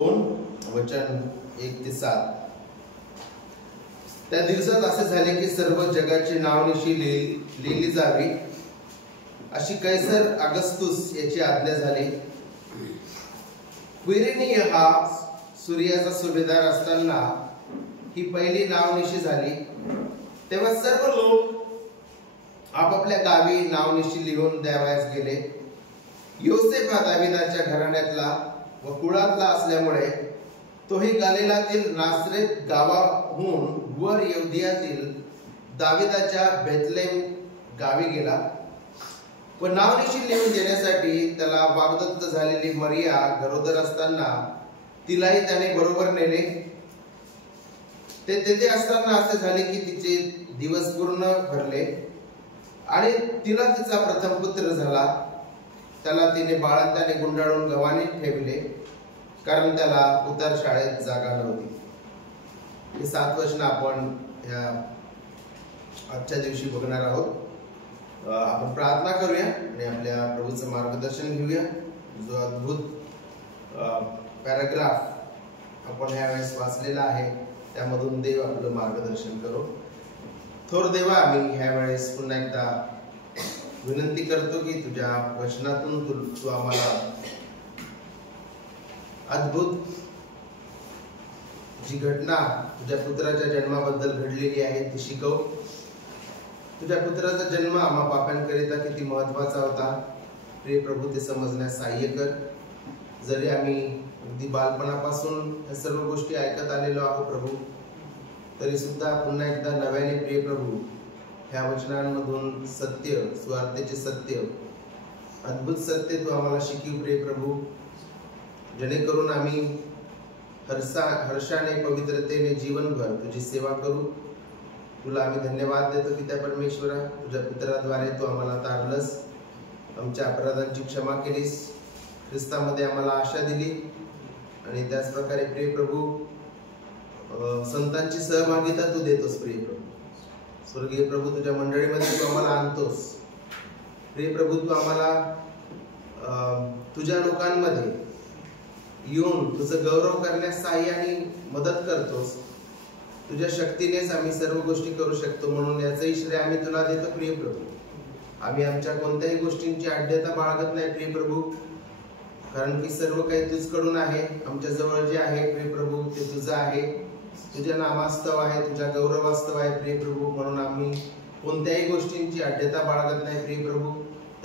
वचन 1 ते 7. त्या दिवसात असे झाले की सर्व जगाची नावनिशी लिहिली जावी अशी कैसर अगस्तुस याची आज्ञा झाली. क्विरिनिय हा सूर्याचा सुभेदार असताना ही पहिली नावनिशी झाली. तेव्हा सर्व लोक आपापल्या गावी नावनिशी लिहून द्यावयास गेले. योसेफ हा दाविदाच्या घराण्यातला व कुळातला असल्यामुळे तोही गलिलातील नासरेत गावाहून वर यहुदियातील दाविदाच्या बेथलेम गावी गेला व नावनिशी लिहून देण्यासाठी त्याला वाग्दत्त झालेली मरिया गरोदर असताना तिलाही त्याने बरोबर नेले. ते तेथे असताना असे झाले की तिचे दिवस पूर्ण भरले आणि तिला तिचा प्रथम पुत्र झाला. त्याला तिने बाळंताने गुंडाळून गव्हाणीत ठेवले कारण त्याला उतार शाळेत जागा नव्हती. हे 7 वचन आपण ह्या आजच्या दिवशी बघणार आहोत. आपण प्रार्थना करूया आणि आपल्या प्रभूचं मार्गदर्शन घेऊया. जो अद्भुत पॅराग्राफ आपण ह्या वेळेस वाचलेला आहे त्यामधून देव आपलं मार्गदर्शन करो. थोर देवा, आम्ही ह्या वेळेस पुन्हा एकदा विनंती करतो की तुझ्या वचनातून तू आम्हाला अद्भुत जी घटना तुझ्या पुत्राच्या जन्माबद्दल घडलेली आहे ती शिकव. तुझ्या पुत्राचा जन्म आम्हा पाप्यांकरिता किती महत्वाचा होता प्रिय प्रभू ते समजण्यास सहाय्य कर. जरी आम्ही अगदी बालपणापासून या सर्व गोष्टी ऐकत आलेलो आहोत प्रभू, तरी सुद्धा पुन्हा एकदा नव्याने प्रिय प्रभू ह्या वचनांमधून सत्य, स्वार्थेचे सत्य, अद्भुत सत्य तू आम्हाला शिकव प्रिय प्रभू, जेणेकरून आम्ही हर्षाने पवित्रतेने जीवनभर तुझी सेवा करू. तुला आम्ही धन्यवाद देतो की त्या परमेश्वरा तुझ्या पुत्राद्वारे तू आम्हाला तारलंस, आमच्या अपराधांची क्षमा केलीस, ख्रिस्तामध्ये आम्हाला आशा दिली आणि त्याच प्रकारे प्रिय प्रभू संतांची सहभागिता तू देतोस. प्रिय प्रभू, स्वर्गीय प्रभू, तुझ्या मंडळीमध्ये तू आम्हाला आणतोस. प्रिय प्रभू, तू आम्हाला तुझ्या लोकांमध्ये येऊन तुझं गौरव करण्यास सहाय्य आणि मदत करतोस. तुझ्या शक्तीनेच आम्ही सर्व गोष्टी करू शकतो, म्हणून याचंही श्रेय आम्ही तुला देतो. प्रिय प्रभू, आम्ही आमच्या कोणत्याही गोष्टींची आढ्यता बाळगत नाही प्रिय प्रभू, कारण की सर्व काही तुझकडून आहे. आमच्या जवळ जे आहे प्रिय प्रभू ते तुझं आहे, तुझ्या नामास्तव आहे, तुझ्या गौरवास्तव आहे प्रिय प्रभू, म्हणून आम्ही कोणत्याही गोष्टींची आढ्यता बाळगत नाही प्रिय प्रभू.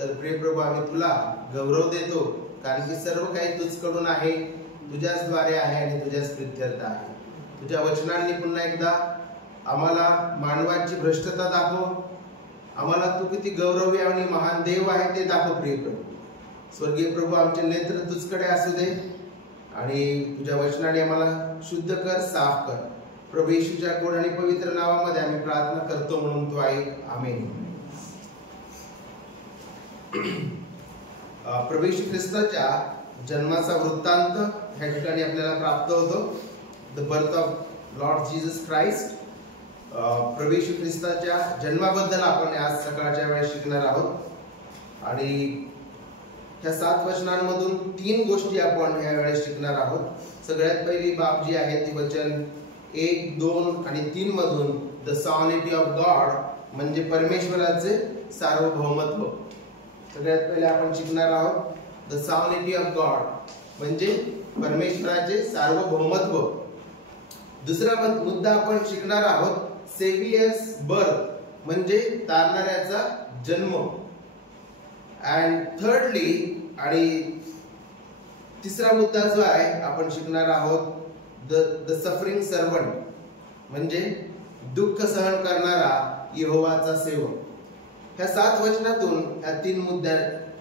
तर प्रिय प्रभू, आम्ही तुला गौरव देतो कारण की सर्व काही तुझकडून आहे, तुझ्याच द्वारे आहे आणि तुझ्याच प्रित्यर्थ आहे. तुझ्या वचनांनी पुन्हा एकदा आम्हाला मानवाची भ्रष्टता दाखव, आम्हाला तू किती गौरवी आणि महान देव आहे ते दाखव प्रिय प्रभू. स्वर्गीय प्रभू, आमचे नेत्र तुझकडे असू दे आणि तुझ्या वचनाने आम्हाला शुद्ध कर, साफ कर. प्रभू येशूच्या गोड आणि पवित्र नावामध्ये आम्ही प्रार्थना करतो, म्हणून तू ऐक. आमेन. प्रभू येशू ख्रिस्ताच्या जन्माचा वृत्तांत ह्या ठिकाणी आपल्याला प्राप्त होतो. The birth of Lord Jesus Christ. प्रभू येशू ख्रिस्ताच्या जन्माबद्दल आपण आज सकाळच्या वेळेस शिकणार आहोत आणि ह्या 7 वचनांमधून 3 गोष्टी आपण ह्या वेळेस शिकणार आहोत. सगळ्यात पहिली बाब जी आहे ती वचन 1, 2 आणि 3 मधून द सॉव्हर्निटी ऑफ गॉड म्हणजे परमेश्वराचे सार्वभौमत्व. सगळ्यात पहिले आपण शिकणार आहोत द सॉव्हर्निटी ऑफ गॉड म्हणजे परमेश्वराचे सार्वभौमत्व. दुसरा मुद्दा आपण शिकणार आहोत सेव्हियर्स बर्थ म्हणजे तारणाऱ्याचा जन्म. अँड थर्डली आणि तिसरा मुद्दा जो आहे आपण शिकणार आहोत द सफरिंग सर्वंट म्हणजे दुःख सहन करणारा यहोवाचा सेवक. ह्या 7 वचनातून ह्या 3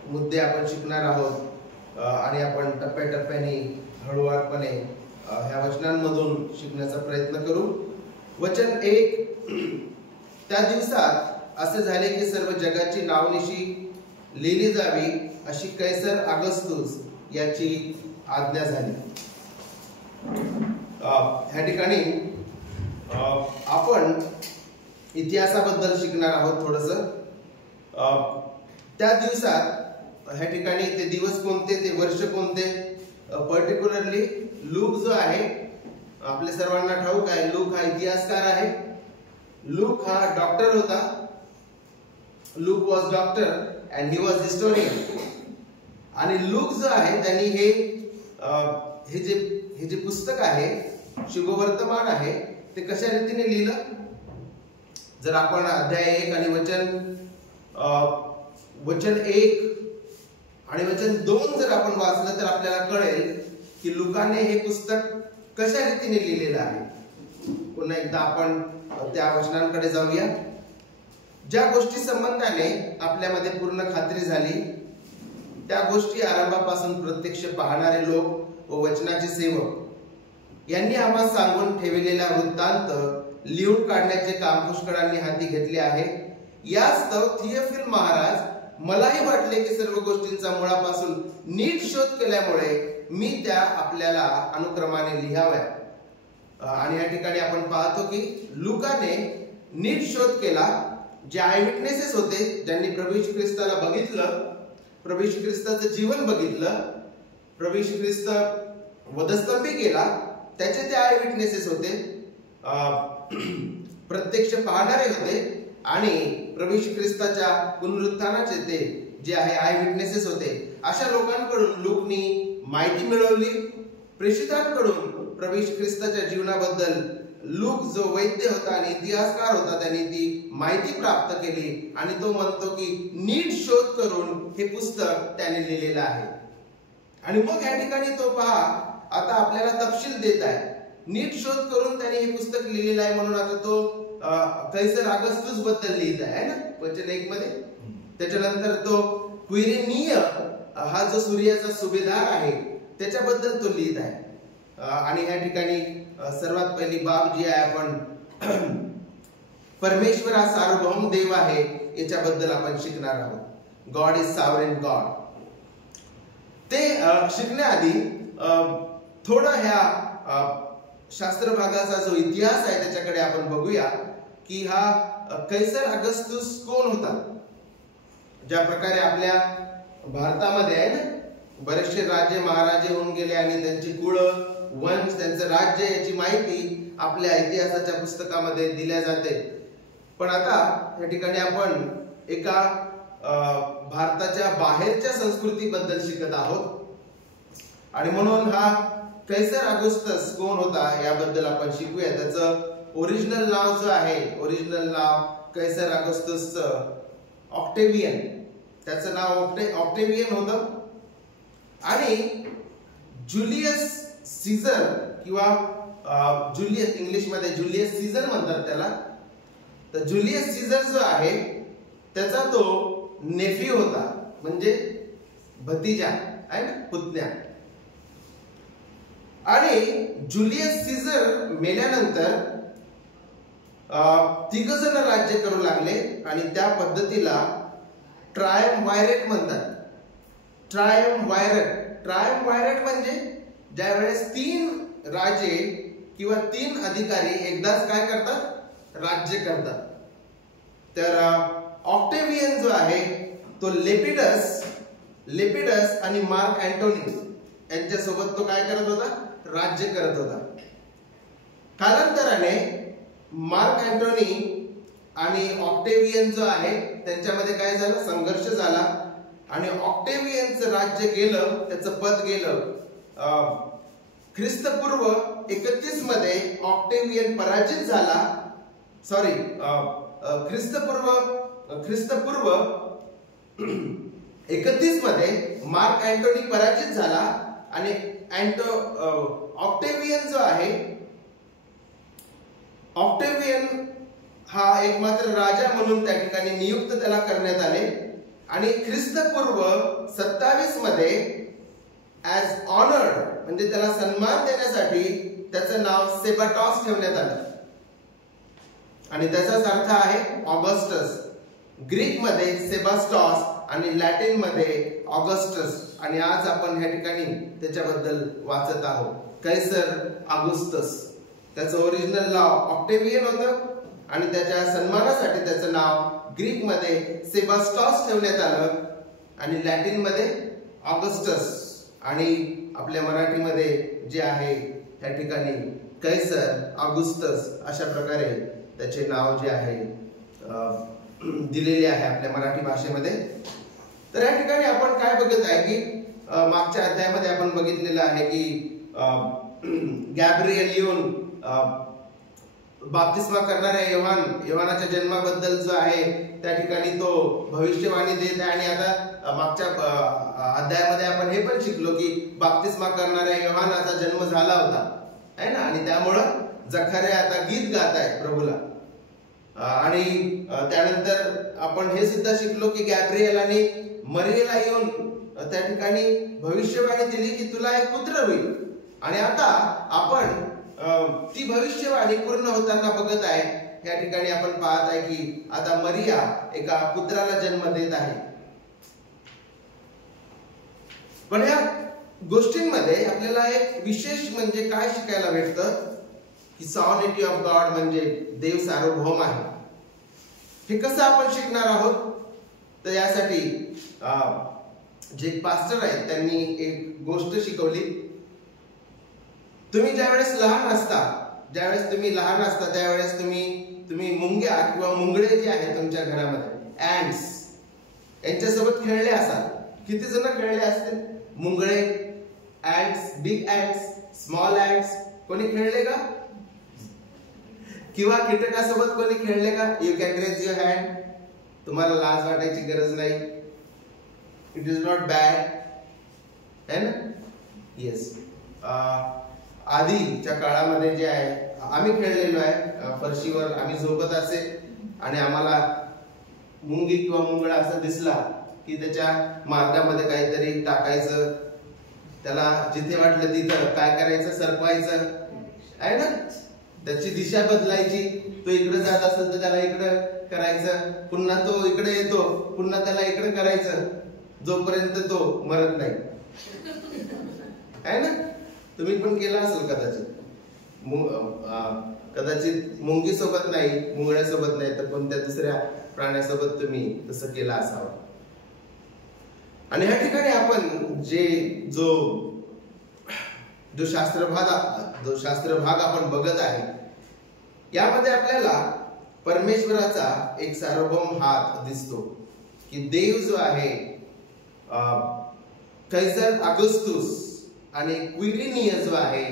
मुद्दे आपण शिकणार आहोत आणि आपण टप्प्याटप्प्याने हळूवारपणे ह्या वचनांमधून शिकण्याचा प्रयत्न करू. वचन 1, त्या दिवसात असे झाले की सर्व जगाची नावनिशी लिहिली जावी अशी कैसर अगस्तुस याची आज्ञा झाली. ह्या ठिकाणी आपण इतिहासाबद्दल शिकणार आहोत थोडंसं. त्या दिवसात ह्या ठिकाणी ते दिवस कोणते, ते वर्ष कोणते, पर्टिक्युलरली लूक जो आहे, आपल्या सर्वांना ठाऊक आहे, लूक हा इतिहासकार आहे. लूक हा डॉक्टर होता. Look was doctor and he was historian. आणि लूक जो आहे त्यांनी हे जे पुस्तक आहे, शुभवर्तमान आहे, ते कशा रीतीने लिहिलं. जर आपण अध्याय 1 आणि वचन 1 आणि वचन 2 जर आपण वाचलं तर आपल्याला कळेल की लुकाने हे पुस्तक कशा रीतीने लिहिलेलं आहे. पुन्हा एकदा आपण त्या वचनांकडे जाऊया. ज्या गोष्टी संबंधाने आपल्यामध्ये पूर्ण खात्री झाली, त्या गोष्टी आरंभापासून प्रत्यक्ष पाहणारे लोक व वचनाचे सेवक यांनी आम्हाला सांगून ठेवलेला वृत्तांत लिहून काढण्याचे काम पुष्कळांनी हाती घेतले आहे. यास्तव थियोफिल महाराज, मलाही वाटले की सर्व गोष्टींचा मुळापासून नीट शोध केल्यामुळे मी त्या आपल्याला अनुक्रमाने लिहाव्या. आणि या ठिकाणी आपण पाहतो की लुकाने नीट शोध केला. जे आय विटनेसेस होते, ज्यांनी प्रभू येशू ख्रिस्ताला बघितलं, प्रभू येशू ख्रिस्ताचं जीवन बघितलं, प्रभू येशू ख्रिस्त वधस्तंभी केला, त्याचे ते आय विटनेसेस होते, प्रत्यक्ष पाहणारे होते. आणि प्रभू येशू ख्रिस्ताच्या पुनरुत्थानाचे ते जे आहे आय विटनेसेस होते. अशा लोकांकडून लूकनी माहिती मिळवली. प्रेषितांकडून प्रभू येशू ख्रिस्ताच्या जीवनाबद्दल लूक जो वैद्य होता आणि इतिहासकार होता, त्यांनी ती माहिती प्राप्त केली. आणि तो म्हणतो की नीट शोध करून हे पुस्तक त्याने लिहिलेलं आहे. आणि मग या ठिकाणी तो पहा, आता आपल्याला तपशील देत आहे. नीट शोध करून त्याने हे पुस्तक लिहिलेलं आहे म्हणून आता तो कैसर ऑगस्टस बद्दल लिहित आहे ना वचन 1 मध्ये. त्याच्यानंतर तो क्विरिनिय हा जो सूर्याचा सुभेदार आहे त्याच्याबद्दल तो लिहित आहे. आणि या ठिकाणी सर्वात पहिली बाब जी आहे, आपण परमेश्वर हा सार्वभौम देव आहे याच्याबद्दल आपण शिकणार आहोत. God is sovereign God. ते शिकण्याआधी थोडा ह्या शास्त्र भागाचा जो इतिहास आहे त्याच्याकडे आपण बघूया की हा कैसर ऑगस्टस कोण होता. ज्या प्रकारे आपल्या भारतामध्ये आहे ना, बरेचसे राजे महाराजे होऊन गेले आणि त्यांची कुळ, वंश, त्यांचं राज्य याची माहिती आपल्या इतिहासाच्या पुस्तकामध्ये दिल्या जाते. पण आता या ठिकाणी आपण एका भारताच्या बाहेरच्या संस्कृतीबद्दल शिकत आहोत. आणि म्हणून हा कैसर ऑगस्टस कोण होता याबद्दल आपण शिकूया. त्याचं ओरिजिनल नाव जो आहे, ओरिजिनल नाव कैसर ऑगस्टसचं ऑक्टेवियन, त्याचं नाव ऑक्टेवियन होतं. आणि जुलियस सीझर किंवा जुलियस, इंग्लिश मध्ये जुलियस सीझर म्हणतात त्याला. तर जुलियस सीझर जो आहे त्याचा तो नेफ्यू होता, म्हणजे भतीजा आहे ना, पुतण्या. आणि जुलियस सीझर मेल्यानंतर 3 जण राज्य करू लागले आणि त्या पद्धतीला ट्रायम्व्हायरेट म्हणतात. ट्रायम्व्हायरेट म्हणजे ज्या वेळेस 3 राजे किंवा 3 अधिकारी एकदाच काय करतात, राज्य करतात. तर ऑक्टेवियन जो आहे तो लेपिडस आणि मार्क अँटोनी यांच्यासोबत तो काय करत होता, राज्य करत होता. कालांतराने मार्क अँटोनी आणि ऑक्टेवियन जो आहे त्यांच्यामध्ये काय झालं, संघर्ष झाला. आणि ऑक्टेवियनचं राज्य गेलं, त्याचं पद गेलं. ख्रिस्तपूर्व 31 मध्ये ऑक्टेवियन पराजित झाला. सॉरी, ख्रिस्तपूर्व 31 मध्ये मार्क अँटोनी पराजित झाला. आणि ऑक्टेवियन जो आहे, ऑक्टेवियन हा एकमात्र राजा म्हणून त्या ठिकाणी नियुक्त त्याला करण्यात आले. आणि ख्रिस्तपूर्व 27 मध्ये ऍज ऑनर्ड, म्हणजे त्याला सन्मान देण्यासाठी त्याचं नाव सेबाटॉस ठेवण्यात आलं. आणि त्याचाच अर्थ आहे ऑगस्टस. ग्रीक मध्ये सेबास्टॉस आणि लॅटिन मध्ये ऑगस्टस. आणि आज आपण या ठिकाणी त्याच्याबद्दल वाचत आहोत, कैसर ऑगस्टस. त्याचं ओरिजिनल नाव ऑक्टेवियन होतं आणि त्याच्या सन्मानासाठी त्याचं नाव ग्रीक मध्ये सेबास्टॉस ठेवण्यात आलं आणि लॅटिन मध्ये ऑगस्टस. आणि आपल्या मराठीमध्ये जे आहे त्या ठिकाणी कैसर ऑगुस्तस अशा प्रकारे त्याचे नाव जे आहे दिलेले आहे आपल्या मराठी भाषेमध्ये. तर या ठिकाणी आपण काय बघत आहे की मागच्या अध्यायामध्ये आपण बघितलेलं आहे की गॅब्रिएल येऊन बाप्तिस्मा करणाऱ्या योहानाच्या जन्माबद्दल जो आहे त्या ठिकाणी तो भविष्यवाणी देत आहे. आणि आता मागच्या अध्यायामध्ये आपण हे पण शिकलो की बाप्तिस्मा करणाऱ्या योहानाचा जन्म झाला होता आहे ना, आणि त्यामुळं जखार्या आता गीत गात आहे प्रभूला. आणि त्यानंतर आपण हे सुद्धा शिकलो की गॅब्रिएलाने मरियेला येऊन त्या ठिकाणी भविष्यवाणी दिली की तुला एक पुत्र होईल. आणि आता आपण ती भविष्यवाणी पूर्ण होताना बघत आहे. या ठिकाणी आपण पाहत आहे की आता मरिया एका पुत्राला जन्म देत आहे. पण या गोष्टींमध्ये आपल्याला एक विशेष म्हणजे काय शिकायला भेटतं की सॉव्हर्निटी ऑफ गॉड म्हणजे देव सार्वभौम आहे. हे कसं आपण शिकणार आहोत, तर यासाठी जे पास्टर आहेत त्यांनी एक गोष्ट शिकवली. तुम्ही ज्यावेळेस लहान असता त्यावेळेस तुम्ही मुंग्या किंवा मुंगळे जे आहेत तुमच्या घरामध्ये ऍंड्स यांच्यासोबत खेळले असाल. किती जण खेळले असतील मुंगळे, ऍंड्स, बिग ऍंड्स, स्मॉल ऍंड्स? कोणी खेळले का? किंवा कीटकासोबत कोणी खेळले का? You can raise your hand. तुम्हाला लाज वाटायची गरज नाही. इट इज नॉट बॅड है ना. येस, आधीच्या काळामध्ये जे आहे आम्ही खेळलेलो आहे. फरशीवर आम्ही झोपत असे आणि आम्हाला मुंगी किंवा मुंगळा असा दिसला की त्याच्या मार्गामध्ये काहीतरी टाकायचं, त्याला जिथे वाटलं तिथं काय करायचं, सरकवायचं आहे ना. त्याची दिशा बदलायची. तो इकडे जात असेल तर त्याला इकडे करायचं, पुन्हा तो इकडे येतो पुन्हा त्याला इकडे करायचं, जोपर्यंत तो मरत नाही आहे ना. तुम्ही पण केला असेल कदाचित मुंगी सोबत नाही, मुंगळ्यासोबत नाही तर कोणत्या दुसऱ्या प्राण्यासोबत तुम्ही तसं केलं असावं. आणि ह्या ठिकाणी आपण जो शास्त्र भाग आपण बघत आहे यामध्ये आपल्याला परमेश्वराचा एक सार्वभौम हात दिसतो की देव जो आहे कैसर ऑगस्टस आणि क्विरिनियस जो आहे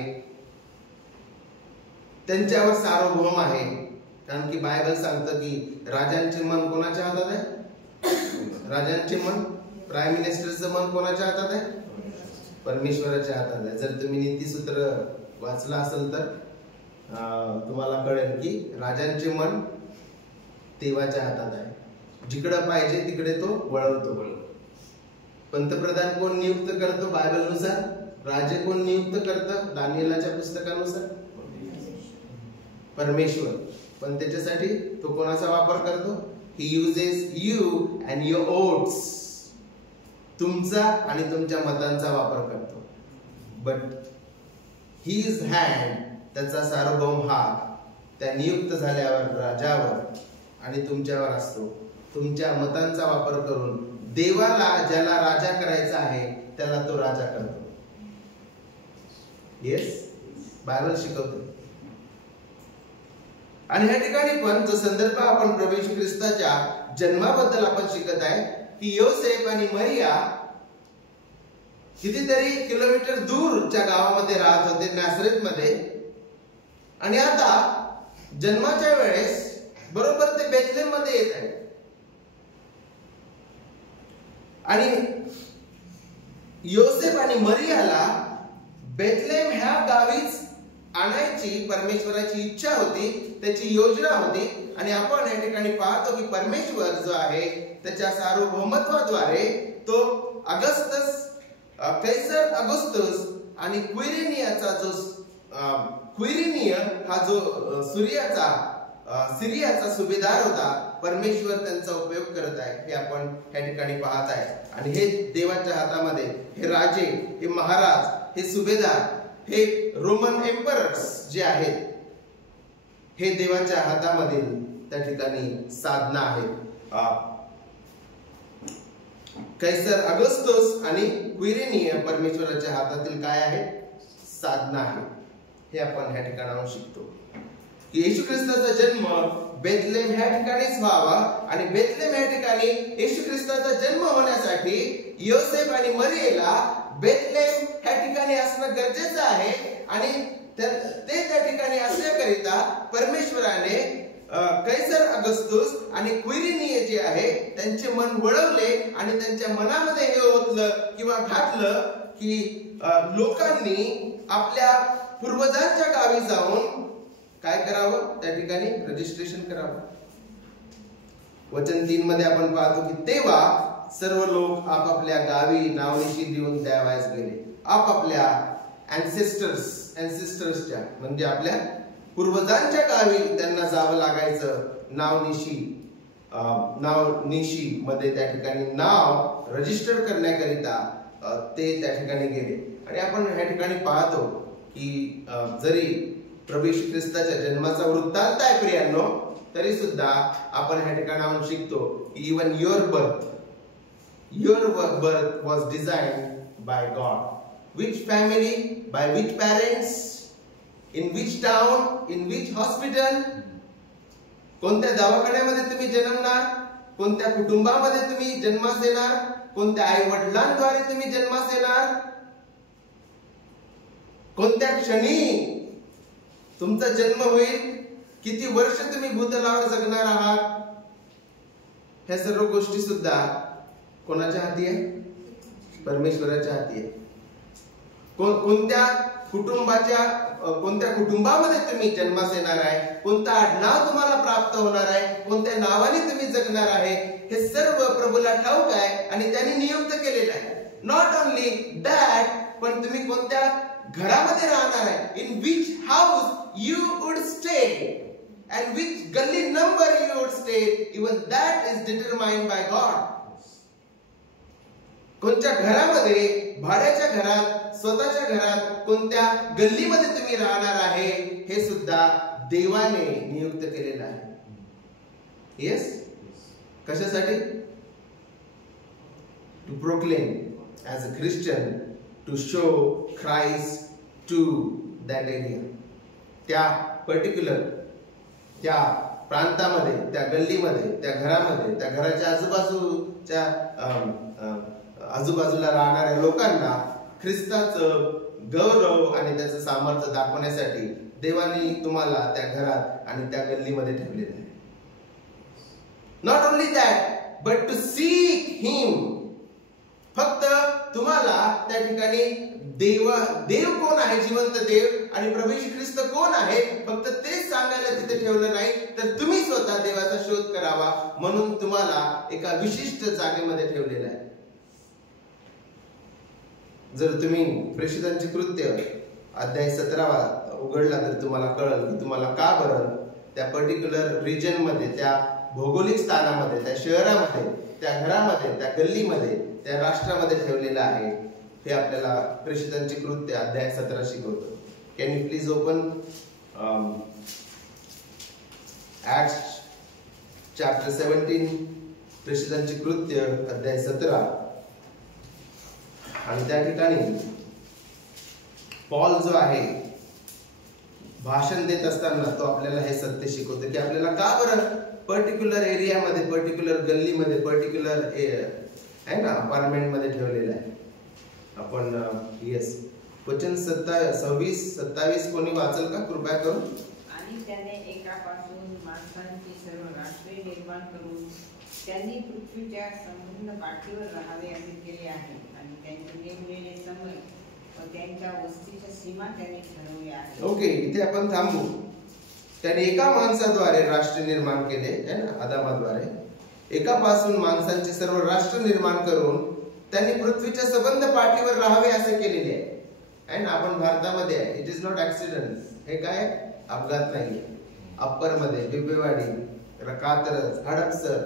त्यांच्यावर सार्वभौम आहे. कारण की बायबल सांगतं की राजांचे मन कोणाच्या हातात आहे? राजांचे मन, प्राईम मिनिस्टरचं मन कोणाच्या हातात आहे? परमेश्वराच्या हातात आहे. जर तुम्ही नीतिसूत्र वाचला असेल तर तुम्हाला कळेल की राजांचे मन देवाच्या हातात आहे. जिकडं पाहिजे तिकडे तो वळवतो. पंतप्रधान कोण नियुक्त करतो बायबलनुसार? राजे कोण नियुक्त करतं दानिएलाच्या पुस्तकानुसार? परमेश्वर. पण त्याच्यासाठी तो कोणाचा वापर करतो? ही uses you and your oats. तुमचा आणि तुमच्या मतांचा वापर करतो. बट हिज हँड, त्याचा सार्वभौम हात त्या नियुक्त झाल्यावर राजावर आणि तुमच्यावर असतो. तुमच्या मतांचा वापर करून देवाला ज्याला राजा करायचा आहे त्याला तो राजा करतो. येस, बायबल शिकवतो. आणि ह्या ठिकाणी पण जो संदर्भ आपण प्रभू येशू ख्रिस्ताच्या जन्माबद्दल आपण शिकत आहे की योसेफ आणि मरिया कितीतरी किलोमीटर दूरच्या गावामध्ये राहत होते, नासरेत मध्ये. आणि आता जन्माच्या वेळेस बरोबर ते बेथलेम मध्ये येत आहे. आणि योसेफ आणि मरियाला बेथलेम ह्या गावीच आणायची परमेश्वराची इच्छा होती, त्याची योजना होती. आणि आपण या ठिकाणी पाहतो की परमेश्वर जो आहे त्याच्या सार्वभौमत्वाद्वारे तो कैसर ऑगस्टस आणि क्विरिनिय हा जो सिरियाचा सुभेदार होता, परमेश्वर त्यांचा उपयोग करत आहे हे आपण या ठिकाणी पाहत आहे. आणि हे देवाच्या हातामध्ये हे राजे, हे महाराज, हे सुभेदार, हे रोमन एम्परर्स जे आहेत हे देवाच्या हातामधील त्या ठिकाणी साधना आहेत. कैसर अगस्तोस आणि क्विरिनिय परमेश्वराच्या हातातील काय आहे? साधना आहे. हे आपण ह्या ठिकाणाहून शिकतो की येशू ख्रिस्ताचा जन्म बेथलेम ह्या ठिकाणीच व्हावा आणि बेथलेम ह्या ठिकाणी येशू ख्रिस्ताचा जन्म होण्यासाठी योसेफ आणि मरियेला बेथलेम ह्या ठिकाणी असणं गरजेचं आहे आणि ते त्या ठिकाणी असण्याकरिता परमेश्वराने कैसर अगस्तुस आणि क्विरिनिय जे आहे त्यांचे मन वळवले आणि त्यांच्या मनामध्ये हे ओतलं किंवा घातलं की लोकांनी आपल्या पूर्वजांच्या गावी जाऊन काय करावं? त्या ठिकाणी रजिस्ट्रेशन करावं. वचन 3 मध्ये आपण पाहतो की तेव्हा सर्व लोक आपापल्या गावी नावनिशी लिहून द्यावयास गेले. आपापल्या अँसेस्टर्सच्या म्हणजे आपल्या पूर्वजांच्या गावी त्यांना जावं लागायचं. नावनिशी मध्ये त्या ठिकाणी नाव रजिस्टर करण्याकरिता ते त्या ठिकाणी गेले. आणि आपण ह्या ठिकाणी पाहतो की जरी प्रभू येशू ख्रिस्ताच्या जन्माचा वृत्तांत आहे प्रियांनो, तरी सुद्धा आपण ह्या ठिकाणाहून शिकतो even your birth was designed by God. Which family, by which parents, in which town, in which hospital, कोणत्या दवाखान्यामध्ये तुम्ही जन्मणार, कोणत्या कुटुंबामध्ये तुम्ही जन्मास येणार, कोणत्या आई वडिलांद्वारे तुम्ही जन्मास येणार, कोणत्या क्षणी तुमचा जन्म होईल, किती वर्ष तुम्ही भूतलावर जगणार आहात, ह्या सर्व गोष्टी सुद्धा कोणाच्या हाती आहे? परमेश्वराच्या हाती आहे. कोणत्या कुटुंबामध्ये तुम्ही जन्मास येणार आहे, कोणता आडनाव तुम्हाला प्राप्त होणार आहे, कोणत्या नावाने तुम्ही जगणार आहे, हे सर्व प्रभूला ठाऊक आहे आणि त्यांनी नियुक्त केलेलं आहे. नॉट ओनली दॅट, पण तुम्ही कोणत्या घरामध्ये राहणार आहे, in which house you would stay and which gully number you would stay, even that is determined by God. कोणत्या घरामध्ये, भाड्याच्या घरात, स्वतःच्या घरात, कोणत्या गल्लीमध्ये तुम्ही राहणार आहे, हे सुद्धा देवाने नियुक्त केलेलं आहे. येस, कशासाठी? To proclaim as a Christian, to show Christ to that area. त्या पर्टिक्युलर त्या प्रांतामध्ये, त्या गल्लीमध्ये, त्या घरामध्ये, त्या घराच्या आजूबाजूला राहणाऱ्या लोकांना ख्रिस्ताचं गौरव आणि त्याचं सामर्थ्य दाखवण्यासाठी देवाने तुम्हाला त्या घरात आणि त्या गल्लीमध्ये ठेवलेलं आहे. Not only that, but to seek him. फक्त तुम्हाला त्या ठिकाणी देव कोण आहे, जिवंत देव, आणि प्रभू येशू ख्रिस्त कोण आहे, फक्त तेच सांगायला तिथे ठेवलं नाही, तर तुम्ही स्वतः देवाचा शोध करावा म्हणून तुम्हाला एका विशिष्ट जागेमध्ये ठेवलेलं आहे. जर तुम्ही प्रेषितांची कृत्य अध्याय 17 उघडला तर तुम्हाला कळेल की तुम्हाला का बरं त्या पर्टिक्युलर रिजन मध्ये, त्या भौगोलिक स्थानामध्ये, त्या शहरामध्ये, त्या घरामध्ये, त्या गल्लीमध्ये, त्या राष्ट्रामध्ये ठेवलेलं आहे. हे आपल्याला प्रेषितांची कृत्य अध्याय 17 शिकवतो. Can you please open acts chapter 17, प्रेषितांची कृत्य अध्याय 17. आणि त्या ठिकाणी पॉल जो आहे भाषण देत असताना तो आपल्याला हे सत्य शिकवतो की आपल्याला का बरं पर्टिक्युलर एरियामध्ये, पर्टिक्युलर गल्लीमध्ये, पर्टिक्युलर आहे ना अपार्टमेंट मध्ये ठेवलेलं आहे. आपण येस, वचन 26-27 कोणी वाचल का कृपया करून? आणि त्याने एकापासून माणसांची सर्व राष्ट्रे निर्माण करून त्यांनी पृथ्वीच्या संपूर्ण पाठीवर राहावे असे केले आहे आणि त्यांचे नेमलेले समय व त्यांच्या वस्तीच्या सीमा त्यांनी ठरवल्या आहेत. ओके, इथे आपण थांबू. त्याने एका माणसाद्वारे राष्ट्र निर्माण केले है ना, आदामाद्वारे एकापासून माणसांचे सर्व राष्ट्र निर्माण करून त्यांनी पृथ्वीच्या सबंध पाठीवर राहावे असे केलेले आहे ना. आपण भारतामध्ये आहे. It is not accident. हे काय अपघात नाही. अप्पर मध्ये बिबेवाडी, कात्रज, हडपसर,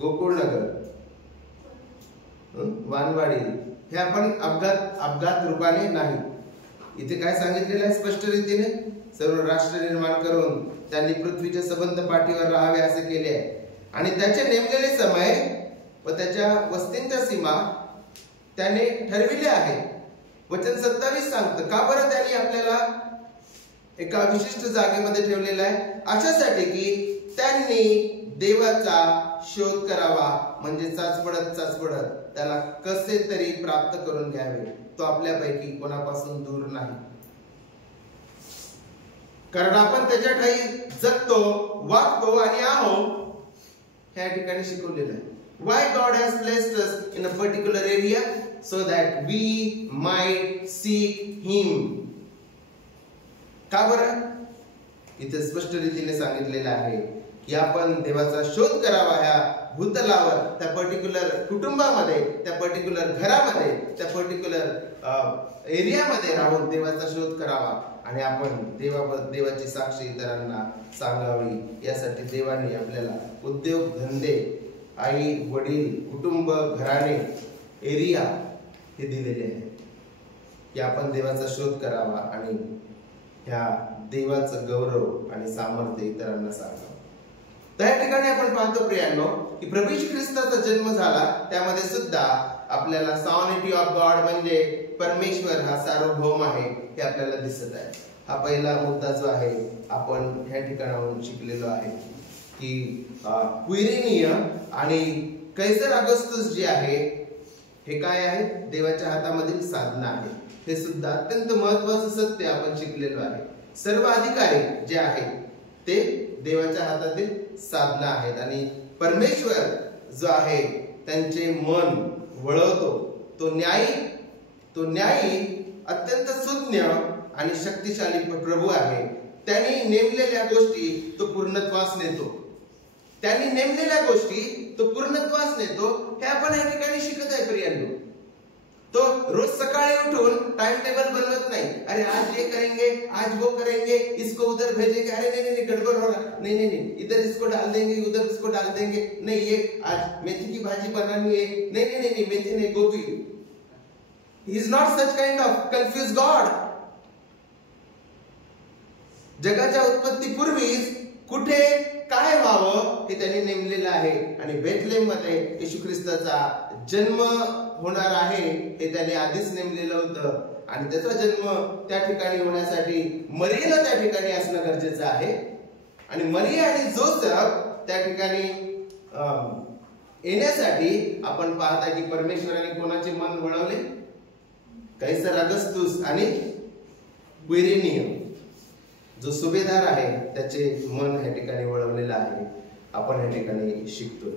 गोकुळनगर, वानवाडी, हे आपण अपघात रूपाने नाही. इथे काय सांगितलेलं आहे स्पष्ट रीतीने? सर्व राष्ट्र निर्माण करून त्यांनी पृथ्वीच्या सबंध पाठीवर राहावे असे केले आहे आणि त्याचे नेमलेले समय व त्याच्या वस्तींच्या सीमा त्याने ठरविल्या आहेत. वचन 27 सांगतं, का बरं त्याने आपल्याला एका विशिष्ट जागेमध्ये ठेवलेलं आहे? अशासाठी की त्यांनी देवाचा शोध करावा, म्हणजे चाचपडत त्याला कसे तरी प्राप्त करून घ्यावे. तो आपल्यापैकी कोणापासून दूर नाही, कारण आपण त्याच्या ठाई जगतो, वागतो आणि आहोत. ह्या ठिकाणी शिकवलेलं आहे. Why God has placed us in a particular area so that we might seek Him. का बरं? इथे स्पष्ट रीतीने सांगितलेलं आहे की आपण देवाचा शोध करावा. ह्या भूतलावर, त्या पर्टिक्युलर कुटुंबामध्ये, त्या पर्टिक्युलर घरामध्ये, त्या पर्टिक्युलर एरियामध्ये राहून देवाचा शोध करावा आणि आपण देवाची साक्षी इतरांना सांगावी. यासाठी देवाने आपल्याला उद्योग, धंदे, आई वडील, कुटुंब, घराणे, एरिया हे दिलेले आहे की आपण देवाचा शोध करावा आणि ह्या देवाचं गौरव आणि सामर्थ्य इतरांना सांगावं. त्या ठिकाणी आपण पाहतो प्रियांनो की प्रभू येशू ख्रिस्ताचा जन्म झाला. त्यामध्ये सुद्धा आपल्याला सॉनिटी ऑफ गॉड म्हणजे परमेश्वर हा सार्वभौम आहे हे आपल्याला दिसत आहे. हा पहिला मुद्दा जो आहे आपण ह्या ठिकाणाहून शिकलेलो आहे की क्विरिनिय आणि कैसर ऑगस्टस जे आहे हे काय आहे? देवाच्या हातामधील साधना आहे. हे सुद्धा अत्यंत महत्वाचं सत्य आपण शिकलेलो आहे. सर्व अधिकारी जे आहेत ते देवाच्या हातातील साधना आहेत आणि परमेश्वर जो आहे त्यांचे मन वळवतो. तो न्यायी अत्यंत सुज्ञ आणि शक्तिशाली प्रभू आहे. त्यांनी नेमलेल्या गोष्टी तो पूर्णत्वास नेतो. हे आपण या ठिकाणी शिकत आहे प्रियांनो. तो रोज सकाळी उठून टाइम टेबल बनवत नाही. अरे आज ये करेंगे, आज वो करेंगे, इसको उधर भेजेंगे, अरे नहीं गड़बड़ हो रहा, नहीं इधर इसको डाल देंगे, उधर उसको डाल देंगे, नहीं ये आज मेथी की भाजी बनानी है, नहीं मेथी नहीं, गोभी. He is not such kind of confuse God. जगाच्या उत्पत्तीपूर्वीच कुठे काय व्हावं हे त्यांनी नेमलेलं आहे आणि बेथलेम मध्ये येशू ख्रिस्ताचा जन्म होणार आहे हे त्याने आधीच नेमलेलं होतं आणि त्याचा जन्म त्या ठिकाणी होण्यासाठी मरियेला त्या ठिकाणी असणं गरजेचं आहे. आणि मरिया आणि जोसेफ त्या ठिकाणी येण्यासाठी आपण पाहता की परमेश्वराने कोणाचे मन वळवले? कैसर ऑगस्टस आणि क्विरिनिय जो सुभेदार आहे त्याचे मन या ठिकाणी वळवलेलं आहे. आपण या ठिकाणी शिकतोय.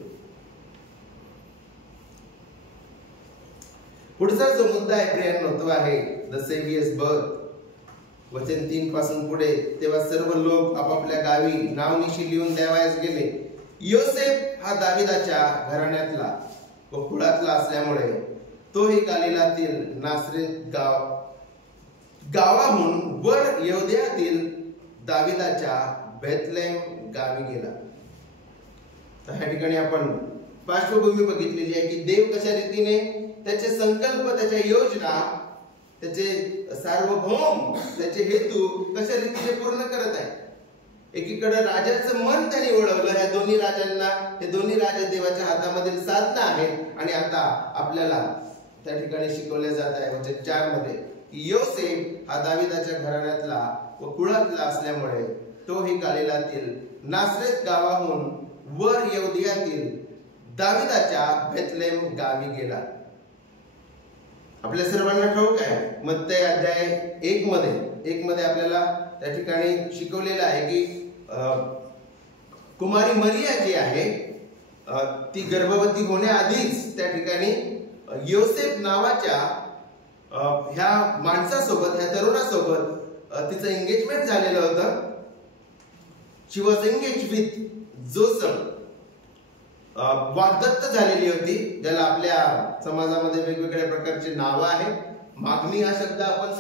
पुढचा जो मुद्दा आहे प्रियांनो तो आहे द सेव्हियर्स बर्थ. वचन 3 पासून पुढे, तेव्हा सर्व लोक आपापल्या गावी नावनिशी लिहून द्यावयास गेले. योसेफ हा दाविदाच्या घराण्यातला व कुळातला असल्यामुळे तोही गालिलातील नासरेत गावाहून वर यहूद्यातील दाविदाच्या बेथलेम गावी गेला. तर ह्या ठिकाणी आपण पार्श्वभूमी बघितलेली आहे की देव कशा रीतीने त्याचे संकल्प, त्याच्या योजना, त्याचे सार्वभौम, त्याचे हेतू कशा रीतीने पूर्ण करत आहे. एकीकडे राजाचं मन त्यांनी वळवलं. ह्या दोन्ही राजांना, हे दोन्ही राजा देवाच्या हातामधील साधना आहेत आणि आता आपल्याला त्या ठिकाणी शिकवले जात आहे वचन 4 मध्ये की योसेफ हा दाविदाच्या घराण्यातला व कुळातला असल्यामुळे तोही गालिलातील नासरेत गावाहून वर यहूदियातील दाविदाच्या बेथलेम गावी गेला. आपल्या सर्वांना ठाऊक आहे मत्ती अध्याय 1 मध्ये आपल्याला त्या ठिकाणी शिकवलेलं आहे की कुमारी मरिया जी आहे ती गर्भवती होण्याआधीच त्या ठिकाणी योसेफ नावाच्या ह्या माणसासोबत, ह्या तरुणासोबत तिचं एंगेजमेंट झालेलं होतं. शी वॉज एंगेज विथ जोसेफ. वाग्दत्त झालेली होती, ज्याला आपल्या समाजामध्ये वेगवेगळ्या प्रकारचे नाव आहेत. मागणी हा शब्द आपण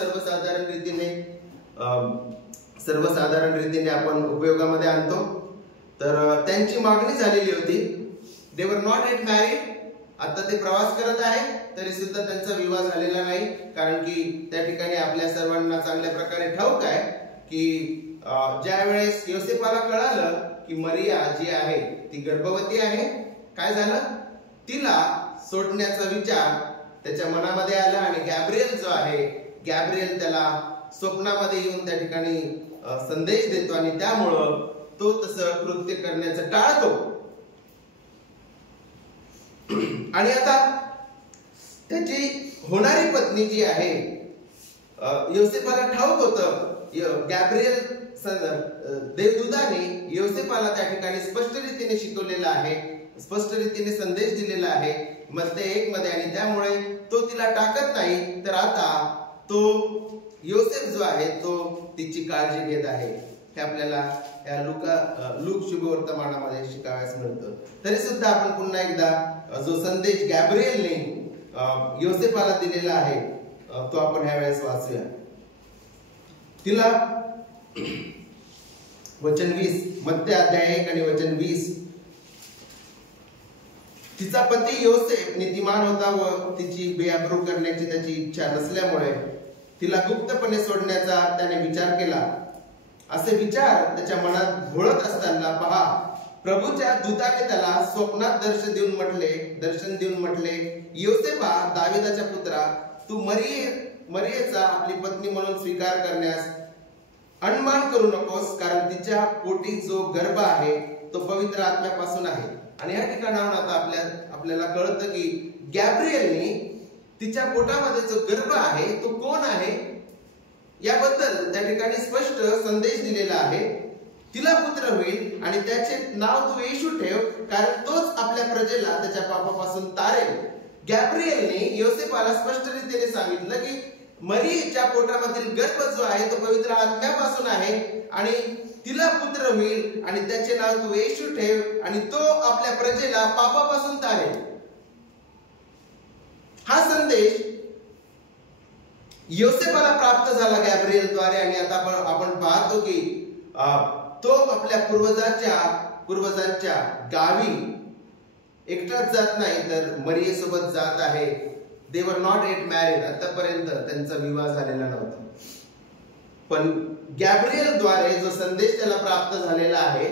सर्वसाधारण रीतीने आपण उपयोगामध्ये आणतो. तर त्यांची मागणी झालेली होती. दे वर नॉट येट मॅरिड. आता ते प्रवास करत आहे तरी सुद्धा त्यांचा विवाह झालेला नाही, कारण की त्या ठिकाणी आपल्या सर्वांना चांगल्या प्रकारे ठाऊक आहे की ज्या वेळेस योसेफाला कळालं की मरिया जी आहे ती गर्भवती आहे, काय झालं? तिला सोडण्याचा विचार त्याच्या मनामध्ये आला आणि गॅब्रिएल जो आहे, गॅब्रिएल त्याला स्वप्नामध्ये येऊन त्या ठिकाणी संदेश देतो आणि त्यामुळं तो तसं कृत्य करण्याचं टाळतो. आणि आता त्याची होणारी पत्नी जी आहे, योसेफाला ठाऊक होतं, गॅब्रिएल देवदूताने योसेफाला त्या ठिकाणी स्पष्ट रीतीने शिकवलेला आहे, स्पष्ट रीतीने संदेश दिलेला आहे मत्ते 1 मध्ये, आणि त्यामुळे तो तिला टाकत नाही. तर आता तो योसेफ जो आहे तो तिची काळजी घेत आहे. हे आपल्याला या लूक शुभवर्तमानामध्ये शिकावयास मिळतं. तरी सुद्धा आपण पुन्हा एकदा जो संदेश गॅब्रिएलने योसेफाला दिलेला आहे तो आपण ह्या वेळेस वाचूया. तिला वचन 20, मत्ते अध्याय 1 आणि वचन 20. तिचा पती योसेफ नीतिमान होता व तिची बेअब्रू करण्याची त्याची इच्छा नसल्यामुळे तिला गुप्तपणे सोडण्याचा त्याने विचार केला. असे विचार त्याच्या मनात घोळत असताना पहा, प्रभूच्या दूताने त्याला स्वप्नात दर्शन देऊन म्हटले, योसेफा, दाविदाच्या पुत्रा, तू मरियेचा आपली पत्नी म्हणून स्वीकार करण्यास अनमान करू नकोस, कारण तिच्या पोटी जो गर्भ आहे तो पवित्र आत्म्यापासून आहे. आणि या ठिकाणाहून आता आपल्याला कळतं की गॅब्रिएलने तिच्या पोटामध्ये जो गर्भ आहे तो कोण आहे याबद्दल त्या ठिकाणी स्पष्ट संदेश दिलेला आहे. तिला पुत्र होईल आणि त्याचे नाव तू येशू ठेव, कारण तोच आपल्या प्रजेला त्याच्या पापापासून तारेल. गॅब्रिएलने योसेफाला स्पष्ट रीतीने सांगितलं की मरियेच्या पोटामधील गर्भ जो आहे तो पवित्र आत्म्यापासून आहे आणि तिला पुत्र होईल आणि त्याचे नाव तू येशू ठेव आणि तो आपल्या प्रजेला पापापासून तारेल. हा संदेश योसेफाला प्राप्त झाला गॅब्रिएलद्वारे आणि आता आपण पाहतो की तो आपल्या पूर्वजांच्या गावी एकटाच जात नाही तर मरियेसोबत जात आहे. दे वर नॉट येट मॅरिड, आतापर्यंत त्यांचा विवाह झालेला नव्हता. पण गॅब्रिएलद्वारे जो संदेश त्याला प्राप्त झालेला आहे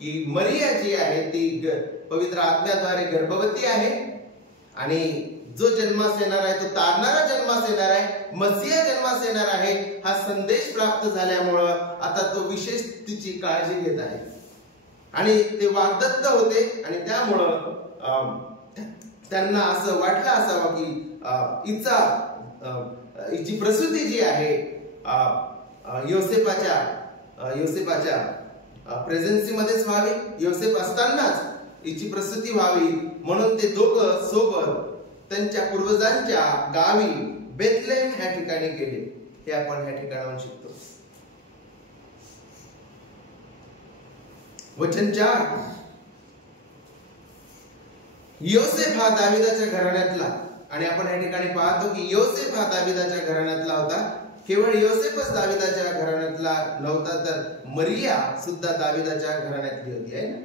की मरिया जी आहे ती पवित्र आत्म्याद्वारे गर्भवती आहे आणि जो जन्मास येणार आहे तो तारणारा जन्मास येणार आहे, मसीहा जन्मास येणार आहे. हा संदेश प्राप्त झाल्यामुळं आता तो विशेष तिची काळजी घेत आहे आणि ते वाग्दत्त होते आणि त्यामुळं त्यांना असं वाटलं असावं की हिची प्रसूती जी आहे योसेफाच्या प्रेझेन्सी मध्येच व्हावी, योसेफ असतानाच हिची प्रसूती व्हावी, म्हणून ते दोघं सोबत त्यांच्या पूर्वजांच्या गावी बेथलेहेम ह्या ठिकाणी गेले. हे आपण ह्या ठिकाणाहून शिकतो. वचन 4, योसेफ हा दाविदाच्या घराण्यातला, आणि आपण या ठिकाणी पाहतो की योसेफ हा दाविदाच्या घराण्यातला होता. केवळ योसेफच दाविदाच्या घराण्यातला नव्हता तर मरिया सुद्धा दाविदाच्या घराण्यातली होती आहे ना.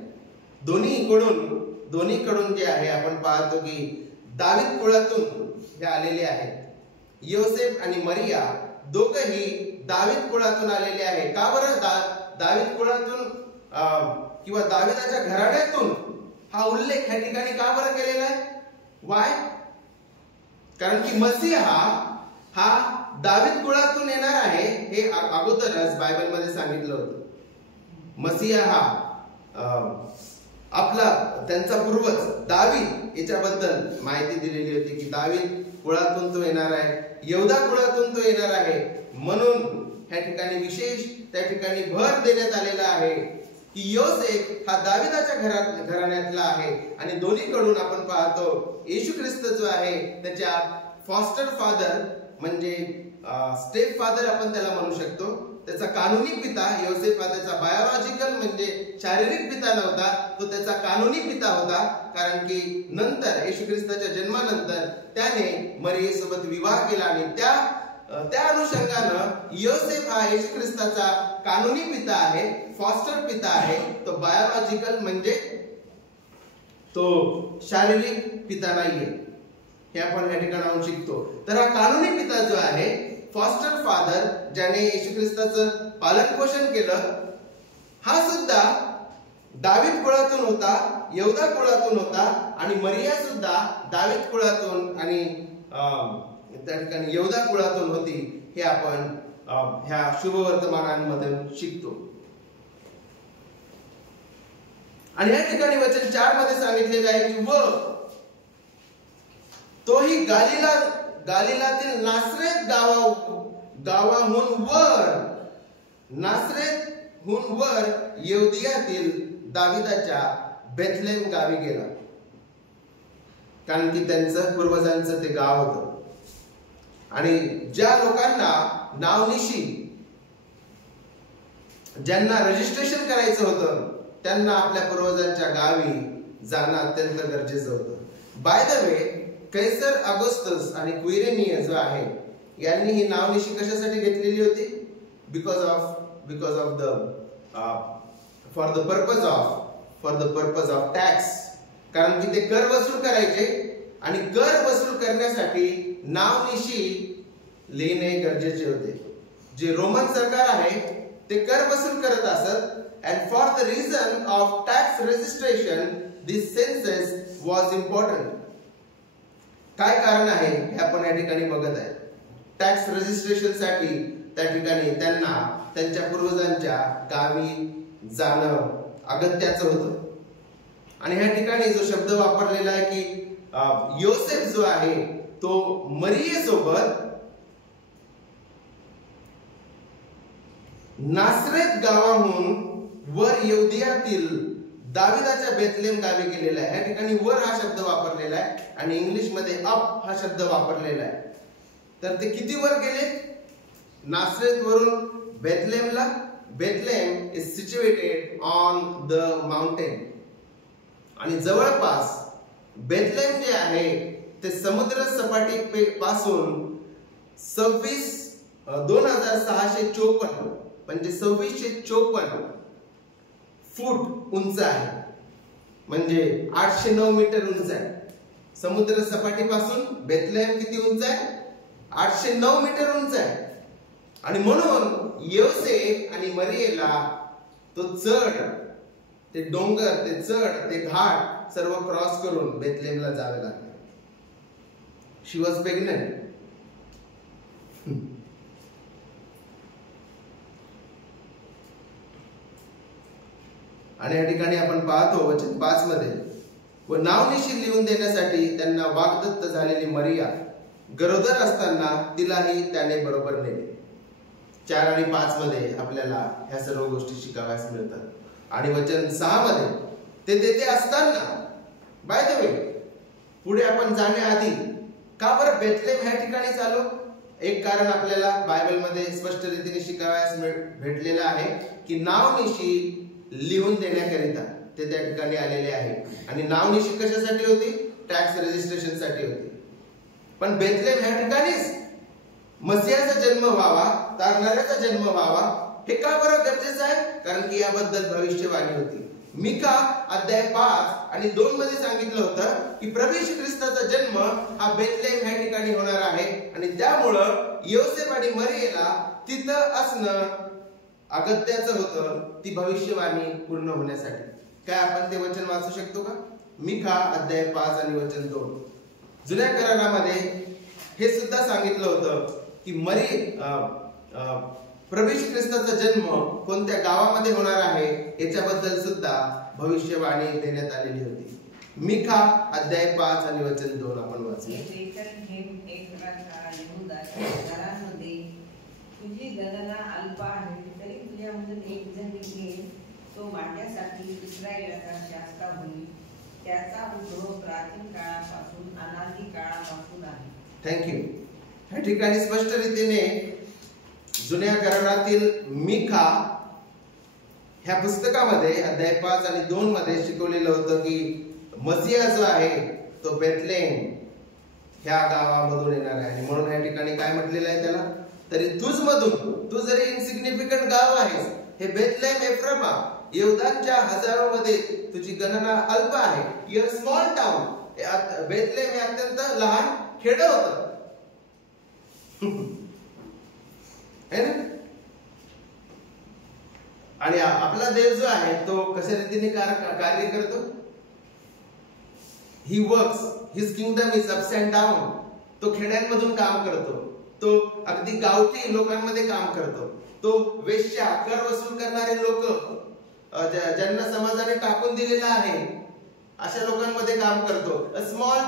दोन्हीकडून जे आहे आपण पाहतो की दावीद कुळातून हे आलेले आहेत. योसेफ आणि मरिया दोघंही दावीद कुळातून आलेले आहे. का बरं दावीद कुळातून किंवा दाविदाच्या घराण्यातून हा उल्लेख ह्या ठिकाणी का बरं केलेला आहे? वाय? कारण की मसीहा हा दावीद कुळातून येणार आहे हे अगोदरच बायबल मध्ये सांगितलं होतं. मसीहा हा त्यांचा पूर्वज दावीद याच्याबद्दल माहिती दिलेली होती की दावीद कुळातून तो येणार आहे, यहूदा कुळातून तो येणार आहे. म्हणून ह्या ठिकाणी विशेष त्या ठिकाणी भर देण्यात आलेला आहे की योसेफ हा दाविदाच्या घराण्यातला आहे. आणि दोन्हीकडून आपण पाहतो येशू ख्रिस्त जो आहे त्याच्या फॉस्टर फादर म्हणजे स्टेप फादर आपण त्याला म्हणू शकतो. त्याचा कानूनी पिता योसेफ हा त्याचा बायोलॉजिकल म्हणजे शारीरिक पिता नव्हता, तो त्याचा कानूनी पिता होता. कारण की नंतर येशू ख्रिस्ताच्या जन्मानंतर त्याने मरियेसोबत विवाह केला आणि त्या अनुषंगानं योसेफ हा येशू ख्रिस्ताचा कानूनी पिता आहे, फॉस्टर पिता आहे. तो बायोलॉजिकल म्हणजे तो शारीरिक पिता नाहीये, हे आपण या ठिकाणाहून शिकतो. तर हा कानूनी पिता जो आहे, फॉस्टर फादर, ज्याने येशू ख्रिस्ताचं पालन पोषण केलं, हा सुद्धा दावीद कुळातून होता, यहूदा कुळातून होता आणि मरिया सुद्धा दावीद कुळातून आणि त्या ठिकाणी यहूदा कुळातून होती, हे आपण ह्या शुभवर्तमानांमधून शिकतो. आणि या ठिकाणी वचन 4 मध्ये सांगितलेलं आहे की व तोही गालिलातील नासरेत गावाहून वर यहूदियातील दाविदाच्या बेथलेम गावी गेला. कारण की त्यांचं पूर्वजांचं ते गाव होतं. आणि ज्या लोकांना नावनिशी ज्यांना रजिस्ट्रेशन करायचं होतं त्यांना आपल्या पूर्वजांच्या गावी जाणं अत्यंत गरजेचं होतं. By the way, Kaiser Augustus आणि क्विरेनियस जो आहे यांनी ही नावनिशी कशासाठी घेतलेली होती? Because of for the purpose of tax. कारण की ते कर वसूल करायचे आणि कर वसूल करण्यासाठी नावनिशी लिहिणे गरजेचे होते. जे रोमन सरकार आहे ते कर वसूल करत असत. And for the reason of tax registration, this census was important. काय कारण आहे हे आपण या ठिकाणी बघत आहे. टॅक्स रजिस्ट्रेशन साठी त्या ठिकाणी त्यांना त्यांच्या पूर्वजांच्या गावी जाणं अगत्याचं होतं. आणि ह्या ठिकाणी जो शब्द वापरलेला आहे की योसेफ जो आहे तो मरियेसोबत नासरेत गावाहून वर यहूदियातील दाविदाच्या बेथलेम गावी गेलेला आहे. या ठिकाणी वर हा शब्द वापरलेला आहे आणि इंग्लिश मध्ये अप हा शब्द वापरलेला आहे. तर ते किती वर गेले? नासरेत वरून बेथलेमला. Bethlehem is situated on the mountain. आणि जवळपास बेथलेम जे आहे ते समुद्र सपाटी पासून 2654 म्हणजे 2654 फूट उंच आहे. म्हणजे 809 मीटर उंच आहे. समुद्र सपाटीपासून बेथलेम किती उंच आहे? 809 मीटर उंच आहे. आणि म्हणून योसेफ आणि मरियेला तो चढ, ते डोंगर, ते चढ, ते घाट सर्व क्रॉस करून बेथलेमला जावे लागले. शी वॉज प्रेग्नंट. आणि या ठिकाणी आपण पाहतो वचन 5 मध्ये व नावनिशी लिहून देण्यासाठी त्यांना वाग्दत्त झालेली मरिया गरोदर असताना तिलाही त्याने बरोबर नेले. 4 आणि 5 मध्ये आपल्याला ह्या सर्व गोष्टी शिकाव्यास मिळतात. आणि वचन 6 मध्ये ते तेथे असताना, बाय द वे, पुढे आपण जाण्याआधी का बरं बेथलेम ह्या ठिकाणी चालू? एक कारण आपल्याला बायबल मध्ये स्पष्ट रीतीने शिकाव्यास भेटलेलं आहे की नावनिशी लिहून देण्याकरिता ते त्या ठिकाणी आलेले आहे. आणि नावनिशी कशासाठी होती? टॅक्स रजिस्ट्रेशन साठी होती. पण बेथलेम ह्या ठिकाणीच मसीहाचा जन्म व्हावा, तारणाऱ्याचा जन्म व्हावा, हे का बरं गरजेचं आहे? कारण की याबद्दल भविष्यवाणी होती. मिका अध्याय 5 आणि 2 मध्ये सांगितलं होतं की प्रभू येशू ख्रिस्ताचा जन्म हा बेथलेम ह्या ठिकाणी होणार आहे. आणि त्यामुळं योसेफ आणि मरियेला तिथं असणं अगत्याचं होतं, ती भविष्यवाणी पूर्ण होण्यासाठी. काय आपण ते वचन वाचू शकतो का? मिका अध्याय 5 आणि वचन 2. जुन्या करारामध्ये हे सुद्धा सांगितलं होतं की प्रभू येशू ख्रिस्ताचा जन्म कोणत्या गावामध्ये होणार आहे याच्याबद्दल सुद्धा भविष्यवाणी देण्यात आलेली होती. मिका अध्याय 5 आणि वचन 2 आपण वाचूया. तुझी गणना अल्प आहे तरी तुझ्यामधून एक जण निघेल, तो माझ्यासाठी इस्रायलाचा शास्ता होईल. त्याचा उद्भव प्राचीन काळापासून अनादी काळापासून आहे. थँक्यू. ह्या ठिकाणी स्पष्ट रीतीने जुन्या करारातील मिका ह्या पुस्तकामध्ये अध्याय 5 आणि 2 मध्ये शिकवलेलं होतं की मसीहा जो आहे तो बेथलेम ह्या गावामधून येणार आहे. आणि म्हणून या ठिकाणी काय म्हटलेलं आहे त्याला? तरी तुझ मधून, तू जरी इनसिग्निफिकंट गाव आहेस, हे बेथलेम एफ्रामा, यहूदाच्या हजारोमध्ये तुझी गणना अल्प आहे. Your small town. बेथलेम हे अत्यंत लहान खेडं होतं. आणि आपला देव जो आहे तो कशा रीतीने कार्य करतो? He works, his kingdom is ups and down. तो खेड्यांमधून काम करतो, तो अगदी गावठी लोकांमध्ये काम करतो, तो वेश्या, कर वसूल करणारे लोक, ज्यांना समाजाने टाकून दिलेला आहे अशा लोकांमध्ये काम करतो. अ स्मॉल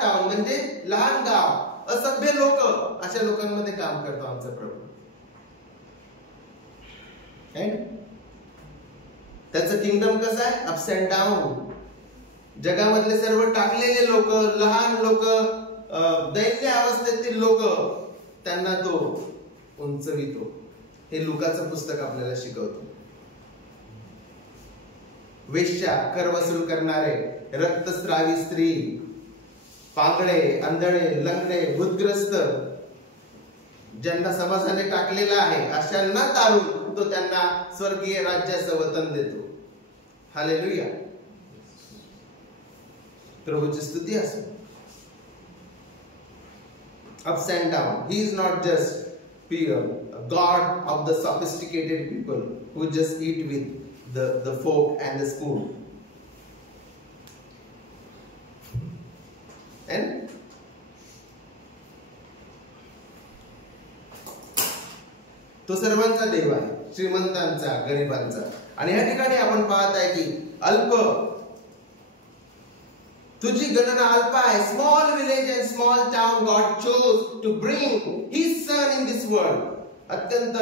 टाउन म्हणजे लहान गाव, असभ्य लोक, अशा लोकांमध्ये काम करतो आमचा प्रभू. त्याचं किंगडम कसं आहे? Ups and down. जगामधले सर्व टाकलेले लोक, लहान लोक, दैन्य अवस्थेतील लोक, त्यांना तो उंचवितो. हे लुकाचं पुस्तक आपल्याला शिकवतो. वेश्या, कर वसूल करणारे, रक्तस्रावी स्त्री, पांगळे, अंधळे, लंगडे, भूतग्रस्त, ज्यांना समाजाने टाकलेला आहे अशांना तारून तो त्यांना स्वर्गीय राज्याचं वतन देतो. हालेलुया. प्रभूची स्तुती असो. Ups and down. He is not just pure, a God of the sophisticated people who just eat with the fork and the spoon. And तो सर्वांचा देव आहे, श्रीमंतांचा, गरिबांचा. आणि या ठिकाणी आपण पाहत आहे की अल्प, तुझी गणना अल्प आहे. Small village and small town God chose to bring his son in this world. अत्यंत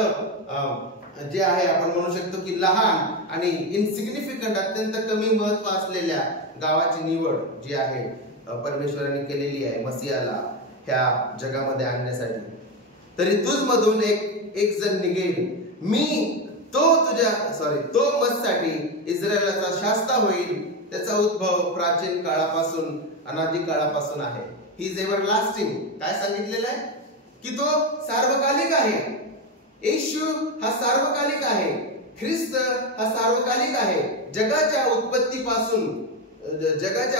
जे आहे आपण म्हणू शकतो की लहान आणि इनसिग्निफिकंट, अत्यंत कमी महत्व असलेल्या गावाची निवड जी आहे परमेश्वराने केलेली आहे मसीहाला ह्या जगामध्ये आणण्यासाठी. तरी तुझमधून एक जण निघेल, तो मससाठी इस्रायलाचा शास्ता होईल. त्याचा उद्भव प्राचीन काळापासून, अनादी काळापासून आहे. He is everlasting. काय सांगितलेलं आहे? की तो सार्वकालिक आहे. येशू हा सार्वकालिक आहे. ख्रिस्त हा सार्वकालिक आहे. जगाच्या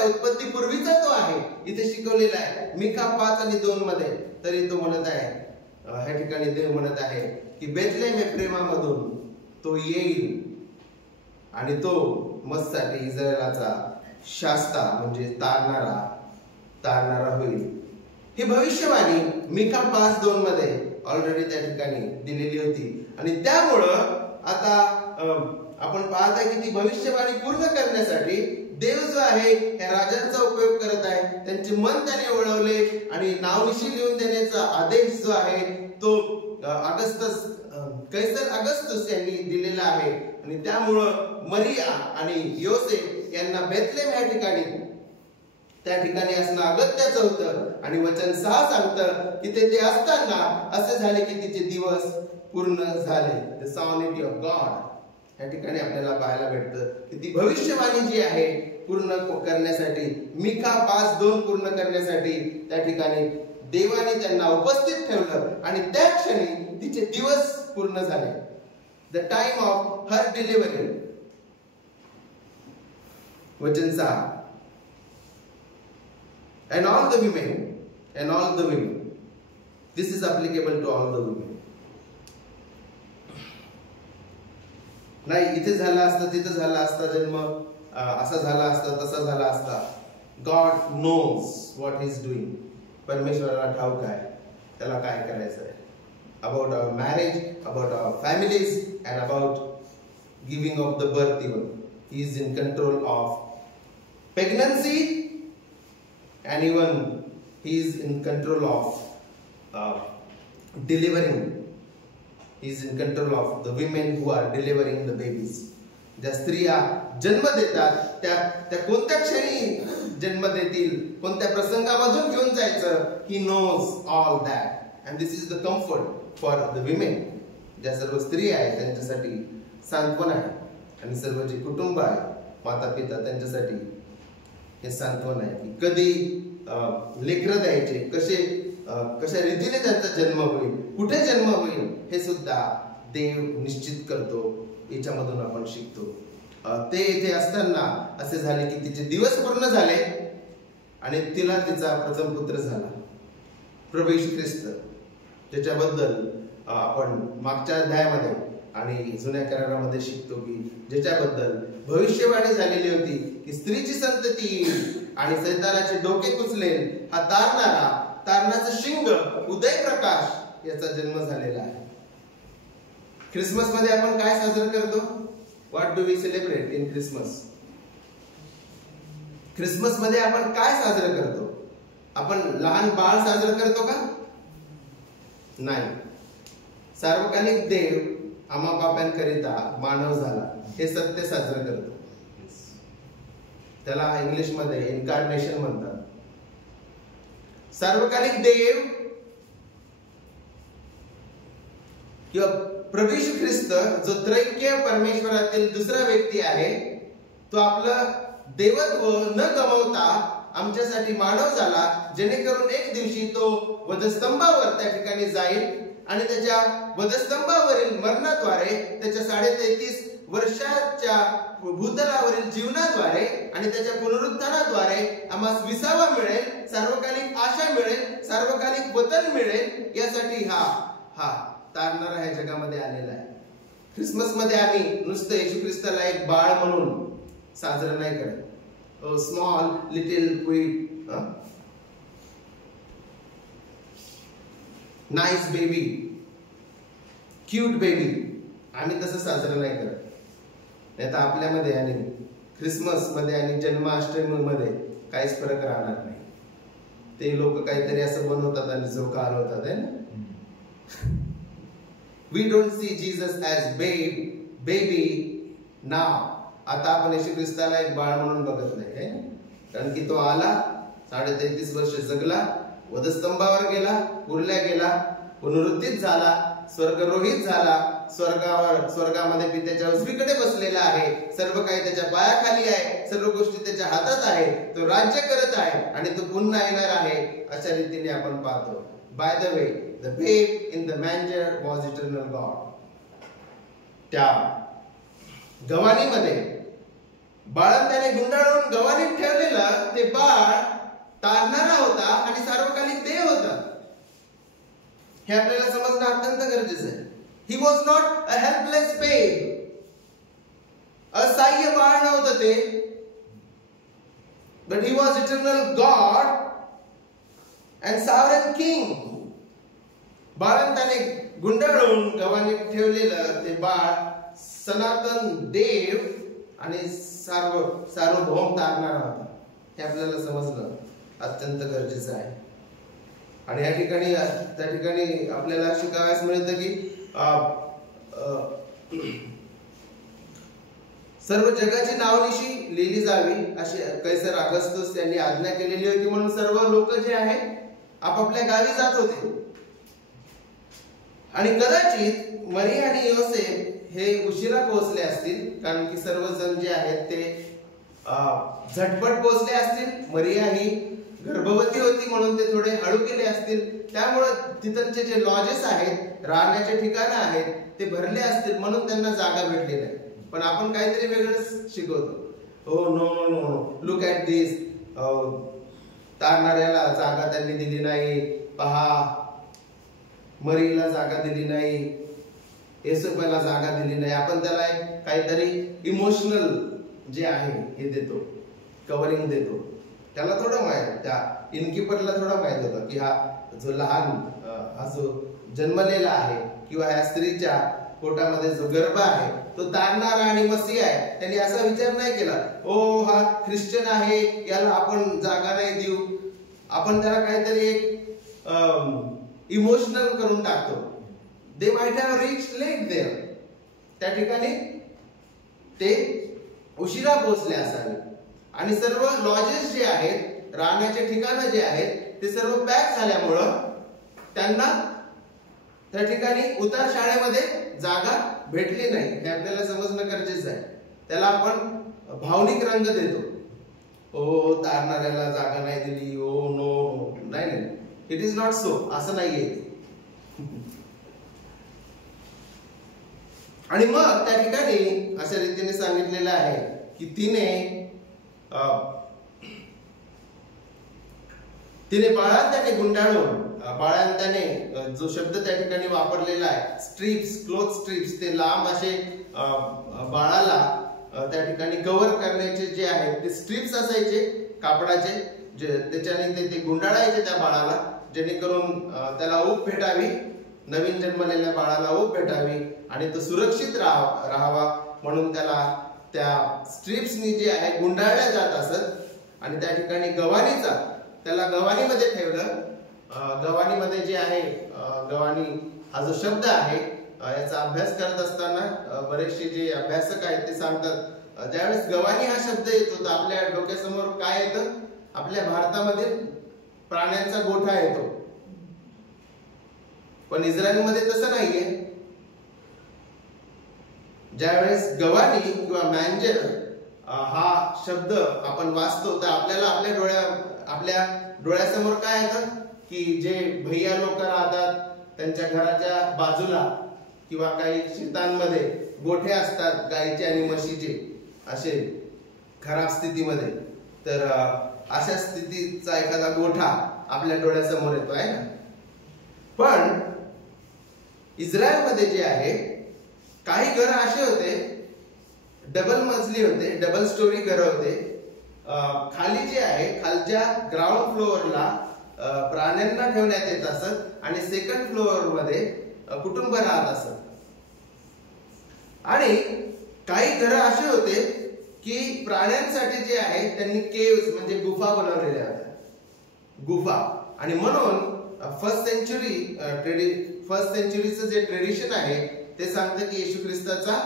उत्पत्तीपूर्वीचा तो आहे. इथे शिकवलेला आहे मिका 5 आणि 2 मध्ये. तरी तो म्हणत आहे, ह्या ठिकाणी देव म्हणत आहे की बेथलेहेम प्रेमामधून तो येईल आणि तो मस्तसाठी इस्रायलाचा शास्ता म्हणजे तारणारा होईल. ही भविष्यवाणी मिका 5:2 मध्ये ऑलरेडी त्या ठिकाणी दिलेली होती. आणि त्यामुळं आता आपण पाहत आहे की ती भविष्यवाणी पूर्ण करण्यासाठी देव जो आहे त्या राजांचा उपयोग करत आहे. त्यांचे मन त्याने वळवले आणि नावनिशी लिहून देण्याचा आदेश जो आहे तो कैसर अगस्टस यांनी दिलेला आहे. आणि त्यामुळं मरिया आणि योसेफ यांना बेथलेहेम त्या ठिकाणी असणं अगत्याचं होतं. आणि वचन 6 सांगतं की ते असताना असे झाले की तिचे दिवस पूर्ण झाले. द सॉनिटी ऑफ गॉड या ठिकाणी आपल्याला पाहायला भेटतं की ती भविष्यवाणी जी आहे पूर्ण करण्यासाठी, मिका 5:2 पूर्ण करण्यासाठी त्या ठिकाणी देवाने त्यांना उपस्थित ठेवलं आणि त्या क्षणी तिचे दिवस पूर्ण झाले. The time of her delivery. वचन 6. And all the women. This is applicable to all the women. नाही इथे झाला असता, तिथे झाला असता जन्म, असा झाला असता, तसा झाला असता. God knows what he is doing. परमेश्वराला ठाऊक आहे त्याला काय करायचं आहे. About our marriage, about our families and about giving of the birth even. He is in control of pregnancy and even he is in control of delivering. He is in control of the women who are delivering the babies. ज्या स्त्रिया जन्म देतात त्या कोणत्या क्षणी जन्म देतील, कोणत्या प्रसंगामधून घेऊन जायचं, he knows all that. And this is the comfort for the women. ज्या सर्व स्त्री आहेत त्यांच्यासाठी सांत्वन आहे. आणि सर्व जे कुटुंब आहे, माता पिता, त्यांच्यासाठी हे सांत्वन आहे की कधी लेकरं द्यायचे, कशा रीतीने त्यांचा जन्म होईल, कुठे जन्म होईल, हे सुद्धा देव निश्चित करतो. याच्यामधून आपण शिकतो. ते इथे असताना असे झाले की तिचे दिवस पूर्ण झाले आणि तिला तिचा प्रथम पुत्र झाला, प्रभू येशू ख्रिस्त, ज्याच्याबद्दल आपण मागच्या अध्यायामध्ये आणि जुन्या करारामध्ये शिकतो की ज्याच्याबद्दल भविष्यवाणी झालेली होती की स्त्रीची संतती येईल आणि सैतानाचे डोके कुचलेल, हा तारणाचं शिंग उदय प्रकाश याचा जन्म झालेला आहे. ख्रिसमस मध्ये आपण काय साजरं करतो? What do we celebrate in Christmas? Christmas मध्ये आपण काय साजरं करतो? आपण लहान बाळ साजरं करतो का? नाही. सार्वकालिक देव आम्हा बाप्यांकरिता मानव झाला हे सत्य साजरं करतो. त्याला इंग्लिश मध्ये इन्कार्नेशन म्हणतात. सार्वकालिक देव किंवा प्रभू येशू ख्रिस्त जो त्रैक्य परमेश्वरातील दुसरा व्यक्ती आहे, तो आपलं देवत्व न गमावता आमच्यासाठी मानव झाला, जेणेकरून एक दिवशी तो वधस्तंभावर त्या ठिकाणी जाईल आणि त्याच्या वधस्तंभावरील मरणाद्वारे, त्याच्या 33.5 वर्षाच्या भूतलावरील जीवनाद्वारे आणि त्याच्या पुनरुत्थानाद्वारे आम्हाला विसावा मिळेल, सार्वकालिक आशा मिळेल, सार्वकालिक वतन मिळेल. यासाठी हा तारणारा ह्या जगामध्ये आलेला आहे. ख्रिसमस मध्ये आम्ही नुसतं येशू ख्रिस्ताला एक बाळ म्हणून साजरा नाही करत. Small little quite nice baby, cute baby, आम्ही तसं साजरा नाही करत. नाही तर आपल्यामध्ये आणि ख्रिसमस मध्ये आणि जन्माष्टमी मध्ये काहीच फरक राहणार नाही. ते लोक काहीतरी असं बनवतात आणि जो घालवतात आहे ना. We don't see Jesus as baby now. आता आपण येशू ख्रिस्ताला एक बाळ म्हणून बघत नाही, कारण की तो आला, 33.5 वर्ष जगला, वधस्तंभावर गेला, पुरल्या गेला, पुनरुत्थित झाला, स्वर्गरोहित झाला, स्वर्गामध्ये पित्याच्या उजवीकडे बसलेला आहे, सर्व काही त्याच्या पायाखाली आहे, सर्व गोष्टी त्याच्या हातात आहे, तो राज्य करत आहे आणि तो पुन्हा येणार आहे, अशा रीतीने आपण पाहतो. Bye the way, the babe in the manger was eternal God. त्या गवाणीमध्ये बाळाला त्याने गुंडाळून गवाणीत ठेवलेलं ते बाळ तारणारा होता आणि सार्वकालिक देव होता. हे आपल्याला समजणं अत्यंत गरजेचं आहे. He was not a helpless babe. असहाय्य बाळ नव्हतं ते, but he was eternal God and sovereign king. बाळाला त्याने गुंडाळून गवाणीत ठेवलेलं ते बाळ सनातन देव आणि सार्वभौम तारणारा होता. हे आपल्याला समजणं अत्यंत गरजेचं आहे. आणि या ठिकाणी त्या ठिकाणी आपल्याला शिकावयास मिळतं की सर्व जगाची नावनिशी लिहिली जावी अशी कैसर ऑगस्टस यांनी आज्ञा केलेली होती. म्हणून सर्व लोक जे आहेत आपापल्या गावी जात होते आणि कदाचित मरिया आणि योसेफ हे उशिरा पोहोचले असतील, कारण की सर्वजण जे आहेत ते झटपट पोहोचले असतील. मरिया ही गर्भवती होती म्हणून ते थोडे हळू केले असतील. त्यामुळे तिथलचे जे लॉजेस आहेत, राहण्याचे ठिकाणं आहेत, ते भरले असतील म्हणून त्यांना जागा भेटली नाही. पण आपण काहीतरी वेगळंच शिकवतो. हो no no no, look at this, तारणाऱ्याला जागा त्यांनी दिली नाही, पहा मरीला जागा दिली नाही, येसुपाला जागा दिली नाही. आपण त्याला एक काहीतरी इमोशनल जे आहे हे देतो, कव्हरिंग देतो. त्याला थोडं माहित, त्या इनकीपरला थोडं माहित होतं की हा जो लहान हा जो जन्मलेला आहे किंवा ह्या स्त्रीच्या पोटामध्ये जो गर्भ आहे तो तारणारा आणि मसीह आहे. त्यांनी असा विचार नाही केला, ओ हा ख्रिश्चन आहे, याला आपण जागा नाही देऊ, आपण त्याला काहीतरी एक इमोशनल करून टाकतो. They might have reached late there. त्या ठिकाणी ते उशिरा पोहोचले असावे आणि सर्व लॉजेस जे आहेत, राहण्याचे ठिकाणं जे आहेत, ते सर्व पॅक झाल्यामुळं त्यांना त्या ठिकाणी उतार शाळेमध्ये जागा भेटली नाही. हे आपल्याला समजणं गरजेचं आहे. त्याला आपण भावनिक रंग देतो. ओ तारणाऱ्याला जागा नाही दिली, ओ नो, नाही, इट इज नॉट सो, असं नाहीये. आणि मग त्या ठिकाणी अशा रीतीने सांगितलेलं आहे की तिने बाळाला त्याने गुंडाळून बाळंताने जो शब्द त्या ठिकाणी वापरलेला आहे स्ट्रिप्स, क्लोथ स्ट्रिप्स, ते लांब असे बाळाला त्या ठिकाणी कव्हर करण्याचे जे आहेत ते स्ट्रिप्स असायचे कापडाचे, जे त्याच्याने ते गुंडाळायचे त्या बाळाला, जेणेकरून त्याला ऊब भेटावी, नवीन जन्मलेल्या बाळाला ऊब भेटावी आणि तो सुरक्षित राहावा म्हणून त्याला त्या स्ट्रिप्सनी जे आहे गुंडाळल्या जात असत. आणि त्या ठिकाणी गव्हाणीचा, त्याला गव्हाणीमध्ये ठेवलं. गव्हाणीमध्ये जे आहे, गव्हाणी हा जो शब्द आहे याचा अभ्यास करत असताना बरेचसे जे अभ्यासक आहेत ते सांगतात, ज्यावेळेस गव्हाणी हा शब्द येतो तर आपल्या डोक्यासमोर काय येतं? आपल्या भारतामध्ये प्राण्यांचा गोठा येतो, पण इस्रायलमध्ये तसं नाहीये. ज्यावेळेस गव्हाणी किंवा मॅंजर हा शब्द आपण वाचतो तर आपल्याला आपल्या डोळ्यासमोर काय येतं की जे भैया लोक राहतात त्यांच्या घराच्या बाजूला किंवा काही शेतांमध्ये गोठे असतात गायीचे आणि म्हशीचे, असे खराब स्थितीमध्ये, तर अशा स्थितीचा एखादा गोठा आपल्या डोळ्यासमोर येतो आहे ना. पण इस्रायलमध्ये जे आहे काही घर असे होते, डबल मजली होते, डबल स्टोरी घर होते. खाली जे आहे खालच्या ग्राउंड फ्लोअरला प्राण्यांना ठेवण्यात येत असत आणि सेकंड फ्लोअर मध्ये कुटुंब राहत असत. आणि काही घर असे होते की प्राण्यांसाठी जे आहे त्यांनी केव्स म्हणजे गुफा बनवलेल्या होत्या, गुफा. आणि म्हणून फर्स्ट सेंचुरीचं जे ट्रेडिशन आहे ते सांगतं की येशू ख्रिस्ताचा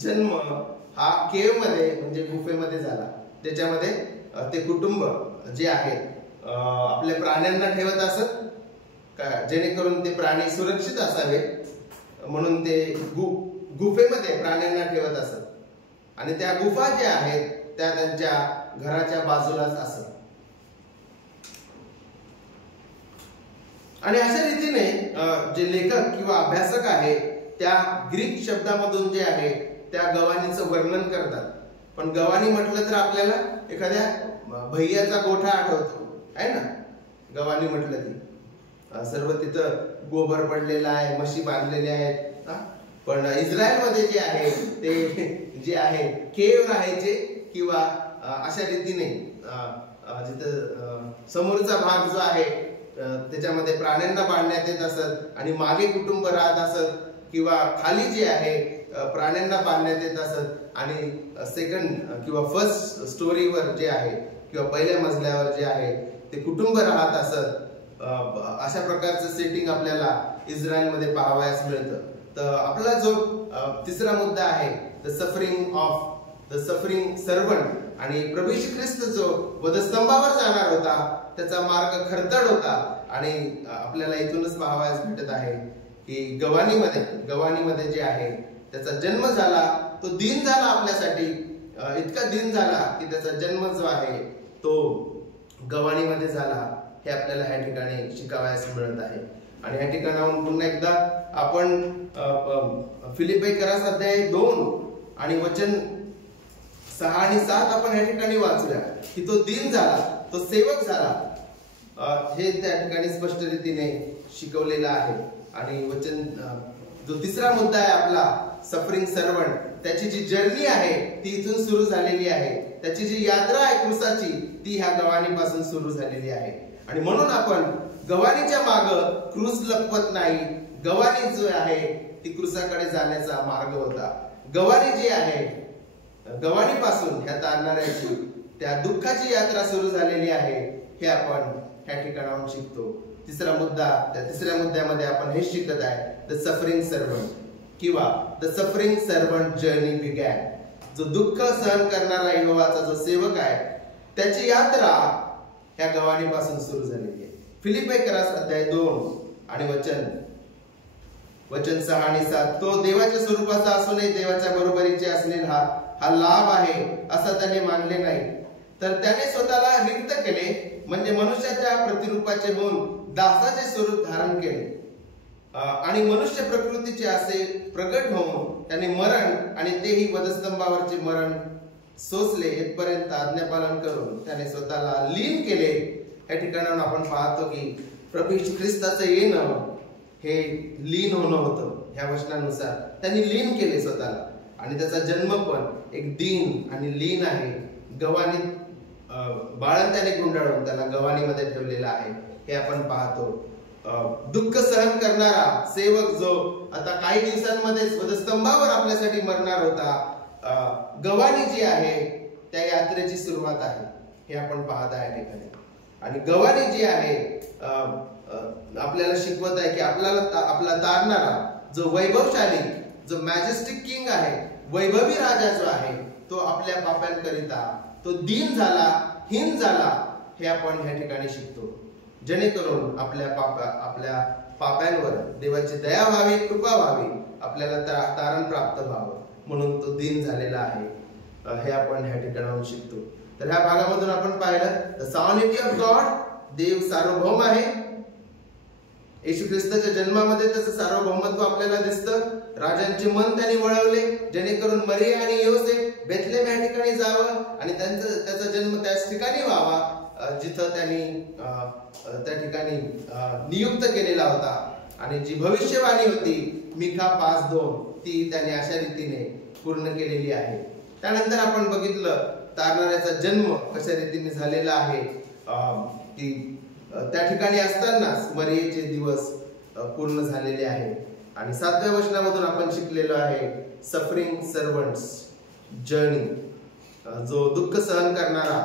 जन्म हा केव मध्ये म्हणजे गुफेमध्ये झाला, ज्याच्यामध्ये ते कुटुंब जे आहे आपल्या प्राण्यांना ठेवत असत जेणेकरून ते प्राणी सुरक्षित असावे म्हणून ते गुफेमध्ये प्राण्यांना ठेवत असत. आणि त्या गुफा ज्या आहेत त्या त्यांच्या घराच्या बाजूलाच असत. आणि अशा रीतीने जे लेखक किंवा अभ्यासक आहे त्या ग्रीक शब्दामधून जे आहे त्या गव्हाणीचं वर्णन करतात. पण गव्हाणी म्हटलं तर आपल्याला एखाद्या भैयाचा गोठा आठवतो आहे ना. गव्हाणी म्हटलं की सर्व तिथं गोबर पडलेला आहे, म्हशी बांधलेल्या आहेत. पण इस्रायलमध्ये जे आहे ते जे आहे केव राहायचे किंवा अशा रीतीने जिथं समोरचा भाग जो आहे त्याच्यामध्ये प्राण्यांना बांधण्यात येत असत आणि मागे कुटुंब राहत असत, किंवा खाली जे आहे प्राण्यांना बांधण्यात येत असत आणि सेकंड किंवा फर्स्ट स्टोरीवर जे आहे किंवा पहिल्या मजल्यावर जे आहे ते कुटुंब राहत असत. अशा प्रकारचं सेटिंग आपल्याला इस्रायलमध्ये पाहावयास मिळतं. तर आपला जो तिसरा मुद्दा आहे द सफरिंग सर्वंट, आणि प्रभू येशू ख्रिस्त जो वधस्तंभावर जाणार होता त्याचा मार्ग खडतर होता. आणि आपल्याला इथूनच पाहावयास भेटत आहे की गव्हाणीमध्ये जे आहे त्याचा जन्म झाला, तो दिन झाला आपल्यासाठी, इतका दिन झाला की त्याचा जन्म जो आहे तो गव्हाणीमध्ये झाला. हे आपल्याला ह्या ठिकाणी शिकावयास मिळत आहे. आणि ह्या ठिकाणाहून पुन्हा एकदा आपण फिलिप्पीकरास अध्याय 2 आणि वचन 6 आणि 7 आपण ह्या ठिकाणी वाचूया की तो दिन झाला, तो सेवक झाला. हे त्या ठिकाणी स्पष्ट रीतीने शिकवलेलं आहे. आणि वचन जो तिसरा मुद्दा आहे आपला सफरिंग सर्वंट, त्याची जी जर्नी आहे ती इथून सुरू झालेली आहे. त्याची जी यात्रा आहे क्रूसाची ती ह्या गव्हाणीपासून सुरू झालेली आहे. आणि म्हणून आपण गव्हाणीच्या माग क्रूस लपवत नाही. गव्हाणी जो आहे ती क्रूसाकडे जाण्याचा मार्ग होता. गव्हाणी जी आहे, गव्हाणीपासून ह्या तारणाऱ्याची त्या दुःखाची यात्रा सुरू झालेली आहे. हे आपण ह्या ठिकाणाहून शिकतो. तिसरा मुद्दा, त्या तिसऱ्या मुद्द्यामध्ये आपण हे शिकत आहे द सफरिंग सर्वंट किंवा the suffering servant journey begin. जो दुःख सहन करणारा यहोवाचा जो सेवक आहे त्याची यात्रा ह्या गव्हाणीपासून सुरू झालेली आहे. फिलिप्पीकरास अध्याय 2 आणि वचन 6 आणि 7. तो देवाच्या स्वरूपाचा असूनही देवाच्या बरोबरीचे असलेला हा लाभ आहे असं त्याने मानले नाही, तर त्याने स्वतःला रिक्त केले, म्हणजे मनुष्याच्या प्रतिरूपाचे होऊन दासाचे स्वरूप धारण केले. आणि मनुष्य प्रकृतीचे असे प्रगट होऊन त्याने मरण, आणि तेही वधस्तंभावरचे मरण सोसले, इथपर्यंत आज्ञापालन करून त्याने स्वतःला लीन केले. या ठिकाणाहून आपण पाहतो की प्रभू येशू ख्रिस्ताचं येणं हे लीन होणं होतं. ह्या वचनानुसार त्यांनी लीन केले स्वतःला, आणि त्याचा जन्म पण एक दीन आणि लीन आहे. गव्हाणी बाळंत्याने गुंडाळून त्याला गव्हाणीमध्ये ठेवलेला आहे हे आपण पाहतो. दुःख सहन करणारा सेवक जो आता काही दिवसांमध्ये वधस्तंभावर आपल्यासाठी मरणार होता, गव्हाणी जी आहे त्या यात्रेची सुरुवात आहे हे आपण पाहत आहे ठिकाणी. आणि गव्हाणी जी आहे आपल्याला शिकवत आहे की आपला तारणारा जो वैभवशाली, जो मॅजेस्टिक किंग आहे, वैभवी राजा जो आहे, तो आपल्या पाप्यांकरिता तो दीन झाला, हीन झाला हे आपण ह्या ठिकाणी शिकतो. जेणेकरून आपल्या पाप्यांवर देवाची दया व्हावी, कृपा व्हावी, आपल्याला तारण प्राप्त व्हावं म्हणून तो दीन झालेला आहे हे आपण ह्या ठिकाणाहून शिकतो. तर ह्या भागामधून आपण पाहिलं द सॉव्हर्निटी ऑफ गॉड, देव सार्वभौम आहे. येशू ख्रिस्ताच्या जन्मामध्ये त्याचं सार्वभौमत्व आपल्याला दिसतं. राजांचे मन त्यांनी वळवले जेणेकरून मरिया आणि योसेफ बेथलेम या ठिकाणी जावं आणि त्याचा जन्म त्याच ठिकाणी व्हावा जिथं त्यांनी त्या ठिकाणी नियुक्त केलेला होता. आणि जी भविष्यवाणी होती मिखा 5:2 ती त्यांनी अशा रीतीने पूर्ण केलेली आहे. त्यानंतर आपण बघितलं तारणाऱ्याचा जन्म कशा रीतीने झालेला आहे की त्या ठिकाणी असतानाच मरियेचे दिवस पूर्ण झालेले आहे. आणि 7व्या वचनामधून आपण शिकलेलो आहे सफरिंग सर्वंट्स जर्नी, जो दुःख सहन करणारा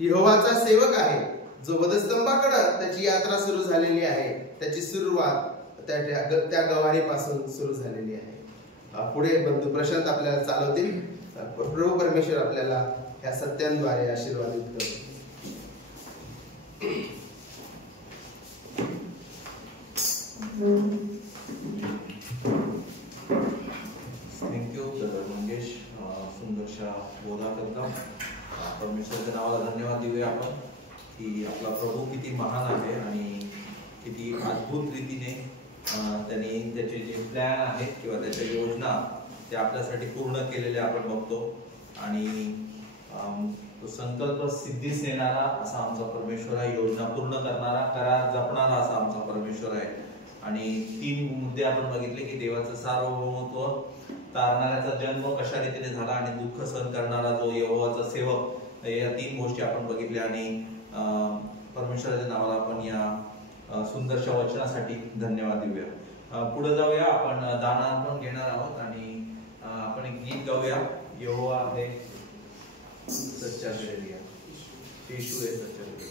यहोवाचा सेवक आहे, जो वधस्तंभाकडे त्याची यात्रा सुरू झालेली आहे, त्याची सुरुवात त्या गव्हाणीपासून सुरू झालेली आहे. पुढे बंधू प्रशांत आपल्याला चालवतील. प्रभू परमेश्वर आपल्याला ह्या सत्यांद्वारे आशीर्वादित करू. थँक्यू ब्रदर मंगेश, सुंदरशा बोधाकरता. परमेश्वराच्या नावाला धन्यवाद देऊया आपण की आपला प्रभू किती महान आहे आणि किती अद्भुत रीतीने त्यांनी त्याचे जे प्लॅन आहेत किंवा त्याच्या योजना त्या आपल्यासाठी पूर्ण केलेल्या आपण बघतो. आणि तो संकल्प सिद्धीस नेणारा असा आमचा परमेश्वर आहे, योजना पूर्ण करणारा, करार जपणारा असा आमचा परमेश्वर आहे. आणि 3 मुद्दे आपण बघितले की देवाचं सार्वभौमत्व, तारणाऱ्याचा जन्म कशा रीतीने झाला आणि दुःख सहन करणारा जो यहोवाचा सेवक, या 3 गोष्टी आपण बघितल्या. आणि परमेश्वराच्या नावाला आपण या सुंदरशा वचनासाठी धन्यवाद देऊया. पुढे जाऊया, आपण दानार्पण घेणार आहोत आणि आपण एक गीत गाऊया. यहोवा आहे सच्चा हृदय, येशू आहे सच्चा हृदय.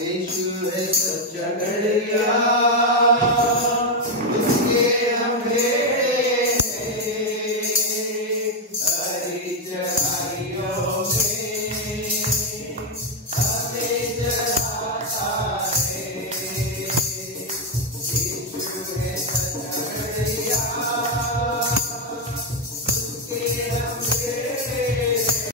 येशू है सच्चा घड़िया,